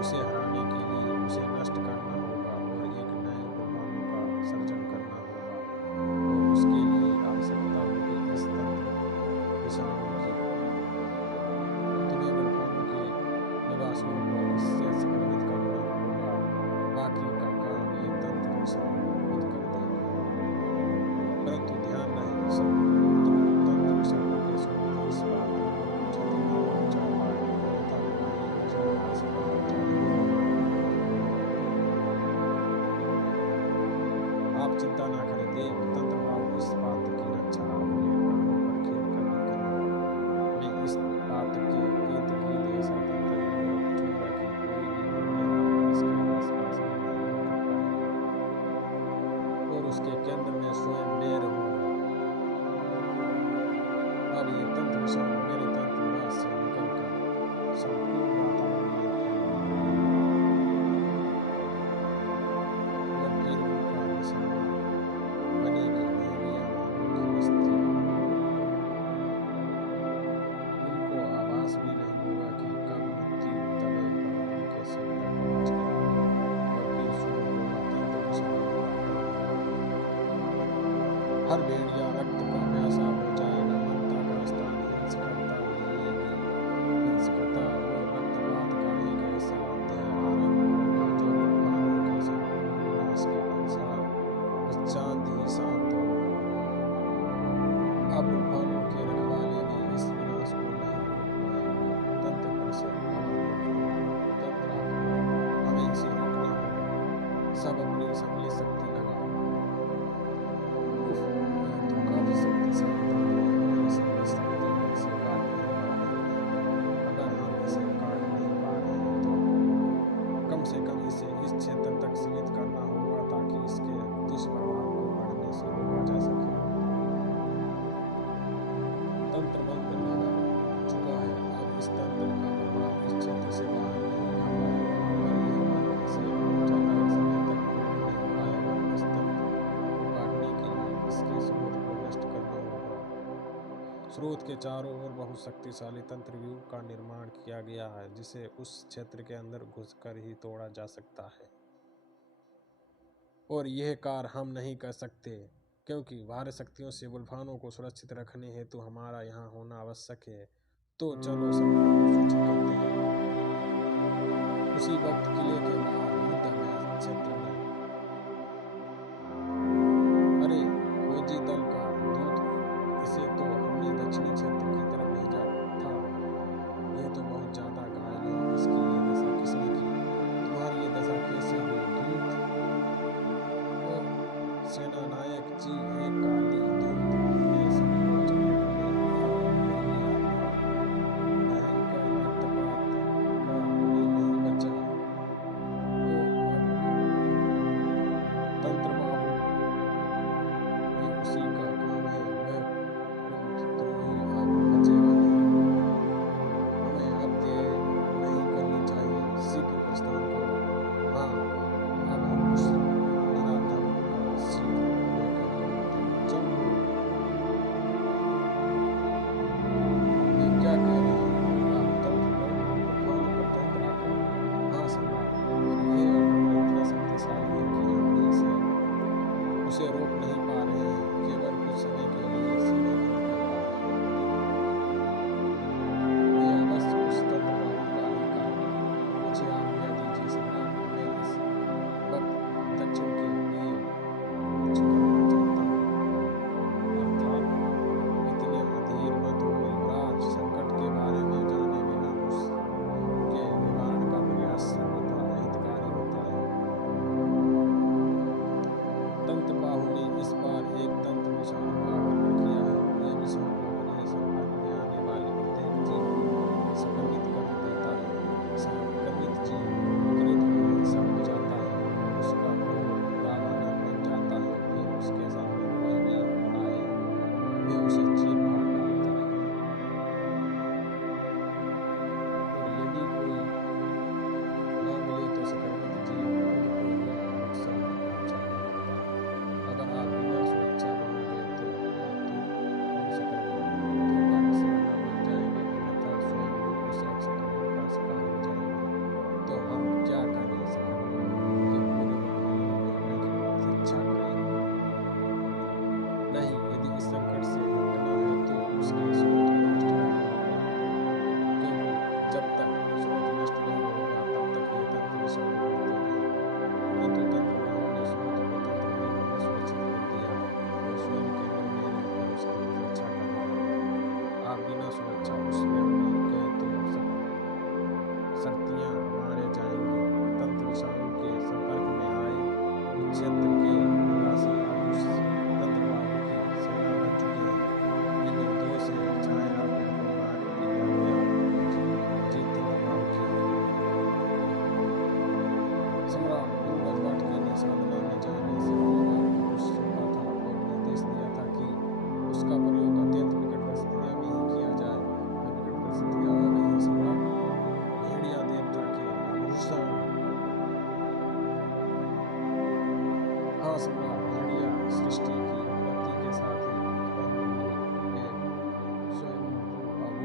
उसे हराने के लिए उसे नष्ट करना होगा और एक नए बलवानों का सर्जन करना होगा, और उसके लिए आवश्यकता होगी इस तंत्र विषाणु की। तुम्हें बलवानों के निवासियों को इससे संक्रमित करना होगा। बाकी का काम ये तंत्र विषाणु खुद कर देंगे। परंतु ध्यान रहे तुम तंत्र विषाणु के साथ इस बात को क्षति न पहुंचा पाए, अन्यथा तुम्हारी योजना असफल हो जाएगी। आप चिंता ना करें देव, तंत्र बाबू इस बात की रक्षा अपने प्राणों पर खेल कर ही करेंगे। मैं इस बात के इर्द गिर्द ऐसा तंत्र रचूंगा कि कोई भी दुनिया इसके आसपास भी नहीं भटक पाएगा, और उसके केंद्र में स्वयं मैं रहूंगा। अब ये तंत्र विषाणु मेरे तंत्र निवास से निकलकर संपूर्ण वातावरण में फैलने लगेगा और वीरों का निशाना बनेगी। नारियां मानव की बस्ती, उनको आभास भी नहीं होगा कि कब मृत्यु दबे पहाड़ों के सिर तक पहुंच गई, और फिर शुरू होगा तंत्र विषाणु का तांडव। हर भेड़िया रक्त का प्यासा हो जाएगा, ममता का स्थान हिंसकता ले लेगी। हिंसकता और रक्तपात का एक ऐसा अध्याय आरंभ होगा जो बलवानों के संपूर्ण विनाश के अनुसार पश्चात ही शांत होगा। अब बलवानों के रखवाले भी इस विनाश को नहीं रोक पाएंगे। तंत्र परिषद भवन को खोलो, तंत्र आक्रमण हमें इसे रोकना होगा। सब अपनी संभली शक्ति लगाओ। उफ, यह तो काफी शक्तिशाली तंत्र है। मेरी संभली शक्ति इसे काट नहीं पा रही है। अगर हम इसे काट नहीं पा रहे हैं तो कम से कम इसे इस क्षेत्र तक सीमित करना होगा ताकि इसके दुष्प्रभाव को बढ़ने से रोका जा सके। तंत्र बंद लगा चुका है। अब इस तंत्र का प्रभाव इस क्षेत्र से बाहर नहीं आ पाएगा। अगर यह बंद से ऊर्जादायक समय तक रोक नहीं पाएगा, इस तंत्र को काटने के लिए इसके स्रोत को नष्ट करना होगा। स्रोत के चारों ओर बहुत शक्तिशाली तंत्र व्यूह का निर्माण किया गया है, जिसे उस क्षेत्र के अंदर घुसकर ही तोड़ा जा सकता है, और यह कार्य हम नहीं कर सकते क्योंकि बाहरी शक्तियों से बुलवानों को सुरक्षित रखने हेतु हमारा यहाँ होना आवश्यक है। तो चलो सबको सूचित करते हैं। उसी वक्त किले के बाहर युद्धाभ्यास क्षेत्र में अरे फौजी दल का दूत, इसे तो हमने दक्षिणी क्षेत्र की तरफ भेजा था। यह तो बहुत ज्यादा घायल है। इसकी ये दशा किसने की? तुम्हारी ये दशा कैसे हुई दूत? ओ सेनानायक जी, एक काली धूप ने सबको चपेट में ले लिया था। भयंकर रक्तपात का कोई नहीं बचा। ओ तंत्र बाबू, ये उसी का काम है। वह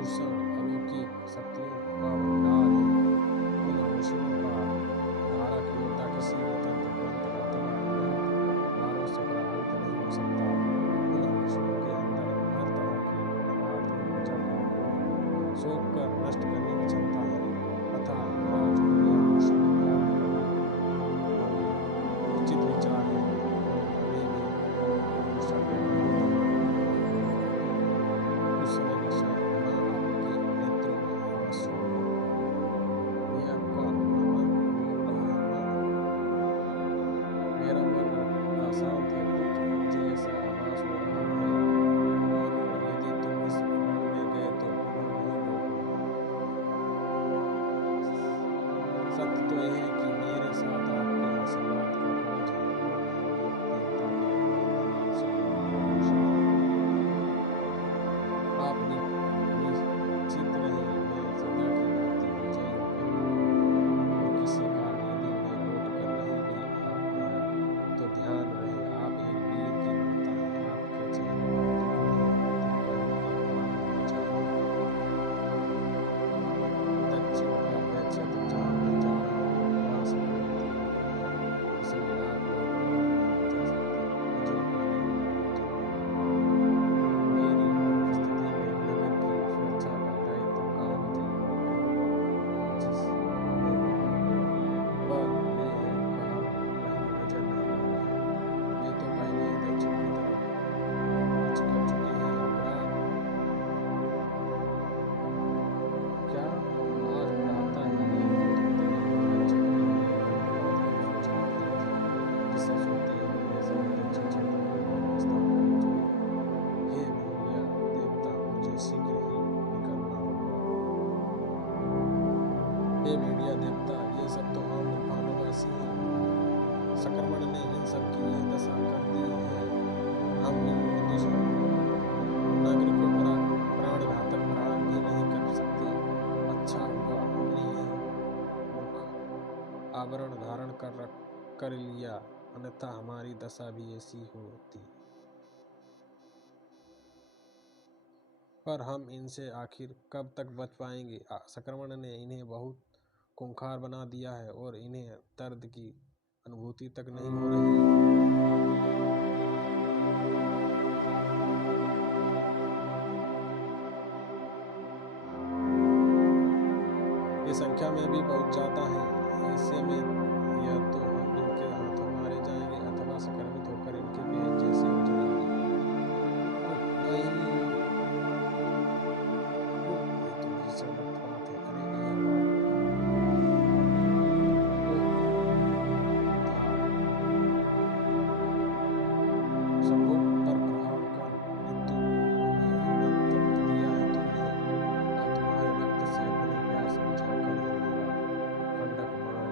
भूषण अलौकिक शक्तियों का भंडार है। उन ऋषियों का धारक योद्धा किसी भी तंत्र मंत्र अथवा ग्रंथ वारों से प्रभावित नहीं हो सकता। उन ऋषियों के अंदर हर तरह की नकारात्मक ऊर्जा को सोख कर नष्ट करने की क्षमता है। अतः राजकुमार ऋषियों द्वारा हमें उचित विचार है। हमें भी गुस्सा करना होता है। उस समय नशा माँ आपके नेत्रों में अवश्य होगा। ये आपका मन बोल रहा है, माँ मेरा मन अशांत है पुत्र, मुझे ऐसा आभास हो रहा है मानो यदि तुम इस रण में गए तो पुनः नहीं लौटोगे। सत्य तो यह है कि मेरे साथ आपके आशीर्वाद का कवच है और देवता के अभिनंदन से आप निश्चित रहिए, मैं सदा की भांति विजयी होकर रहूंगा। और किसी कारण यदि मैं लौट कर नहीं भी आ पाया तो ध्यान रहे आप एक वीर की माता हैं। आपके चेहरे पर दुख नहीं प्रतिज्ञाओं के पार होना चाहिए। दक्षिण का वह क्षेत्र जहाँ मैं जा रहा हूँ वहाँ से बहुत दूर है, इसलिए आप लोग वहाँ नहीं जा सकते। मुझे पहले ही पता चल गया। मेरी अनुपस्थिति में नगर की सुरक्षा का दायित्व कांति जिस में होगा, पर वे कहाँ कहीं नजर नहीं आ रहे। वे तो पहले ही दक्षिण की तरफ कूच कर चुके हैं। युवराज क्या आज प्रातः ही एक दूत ने दक्षिण में मेरे आने की सूचना दी थी, जिससे सुनते ही मैं समय दक्षिण क्षेत्र में अपना प्रस्थान कर चला। हे मौर्य देवता, मुझे शीघ्र ही निकलना होगा। हे भेड़िया देवता, ये सब तो हम मानववासी हैं। संक्रमण ने इन सब की यह दशा कर दी है। हम इन निर्दोषों नगर को प्राण घातक प्रहार भी नहीं कर सकते। अच्छा हुआ हमने यह मुख आवरण धारण कर लिया, अन्यथा हमारी दशा भी ऐसी होती। पर हम इनसे आखिर कब तक बच पाएंगे? संक्रमण ने इन्हें बहुत खूंखार बना दिया है और इन्हें दर्द की अनुभूति तक नहीं हो रही। ये संख्या में भी बहुत ज्यादा है। ऐसे में या तो हम इनके हाथों मारे जाएंगे अथवा संक्रमित होकर इनके पेट जैसे हो जाएंगे। नहीं, ये तो भीषण उत्पात है। अरे यह बात संभोग पर प्रहार कर मृत्यु उन्हें हिम्मत दिया है तुमने। अब तुम्हारे रक्त से अपनी प्यास बुझाकर ही मेरा खंडक मान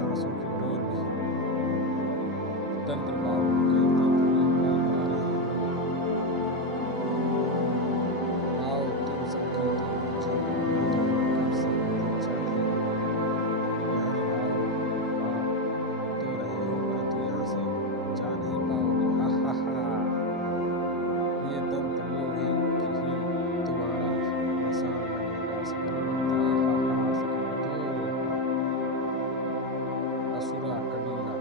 सांसों की डोर भी तंत्र बाबू के तंत्र में आ रहे हो। आओ तुम सबकी तो मुझे न जाने कब से प्रतीक्षा थी। यहाँ आओ आ तो रहे हो परंतु यहाँ से जा नहीं पाओगे। हा हा हा, ये तंत्र लोहे की ही तुम्हारा मसान बनेगा सकलवंत। हा हा हा, सकलवंतो असुरा कबीला।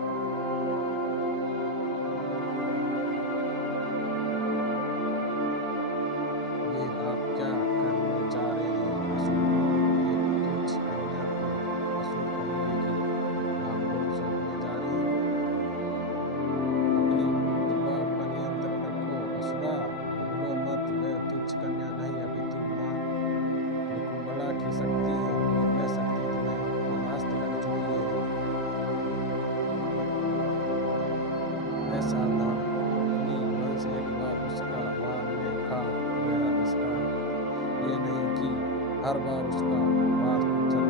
ये आप क्या करने जा रहे हैं असुरों? एक तुच्छ कन्या को असुर कबीले की भागदौड़ सौंपने जा रहे हैं? अपनी जुबान पर नियंत्रण रखो असुरा, बोलो मत। वह तुच्छ कन्या नहीं अपितु माँ निकुंभला की शक्ति है और वह शक्ति तुम्हें परास्त कर चुकी है। मैं सावधान अपनी वंश एक बार उसका वार में खा गया। इसका ये नहीं कि हर बार उसका वार चल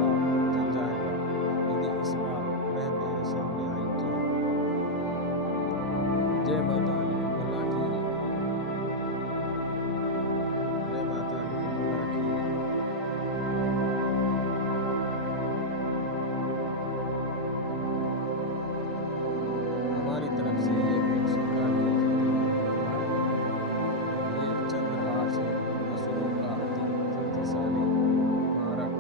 जाएगा। यदि इस बार वह मेरे सामने आई तो जय माता निकुंभला की, जय माता निकुंभला की। हमारी तरफ से ये भेंट स्वीकार कीजिए ये चंद्रहास है, असुरों का अति शक्तिशाली मारक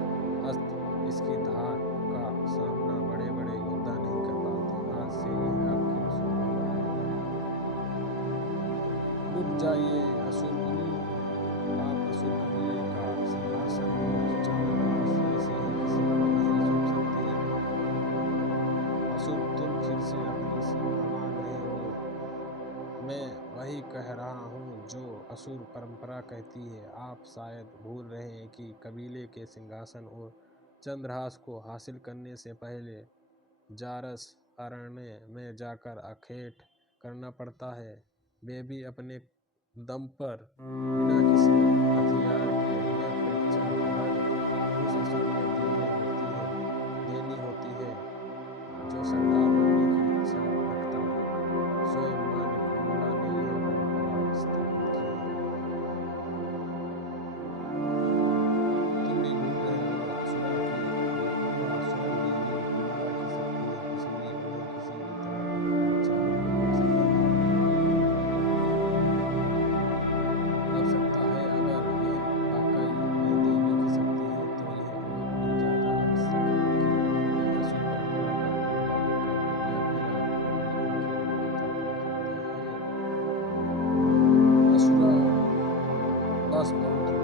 अस्त्र। इसकी धार का सामना बड़े बड़े योद्धा नहीं कर पाते। आज से ये आपकी असुर रुक जाइए असुर गुरु, आप असुर कबीले का सिंहासन और चंद्रहास ऐसे ही किसी को नहीं सौंप सकती। असुर तुम फिर से अपनी सीमा मांग रहे हो। मैं वही कह रहा हूँ जो असुर परंपरा कहती है। आप शायद भूल रहे हैं कि कबीले के सिंहासन और चंद्रहास को हासिल करने से पहले जारस अरण्य में जाकर अखेट करना पड़ता है। वे भी अपने दम पर बिना किसी हथियार के। यह परीक्षा महाराज उस असुर को देनी होती है जो सरदार बनने की इच्छा रखता है। स्वयं माँ निकुंभला ने यह परंपरा स्थापित की है। तुम भी भूल रहे हो असुरा की निकुंभला स्वयं देवी निकुंभला की शक्ति है, इसलिए उन्हें किसी भी तरह की परीक्षा में नहीं ले सकता। अब सकता है अगर यह वाकई में देवी की शक्ति है तो यह और भी ज्यादा आवश्यक है कि यह असुर परंपरा का उल्लंघन कर या फिर आपको भी उनकी कथा करनी है। असुरा बस बहुत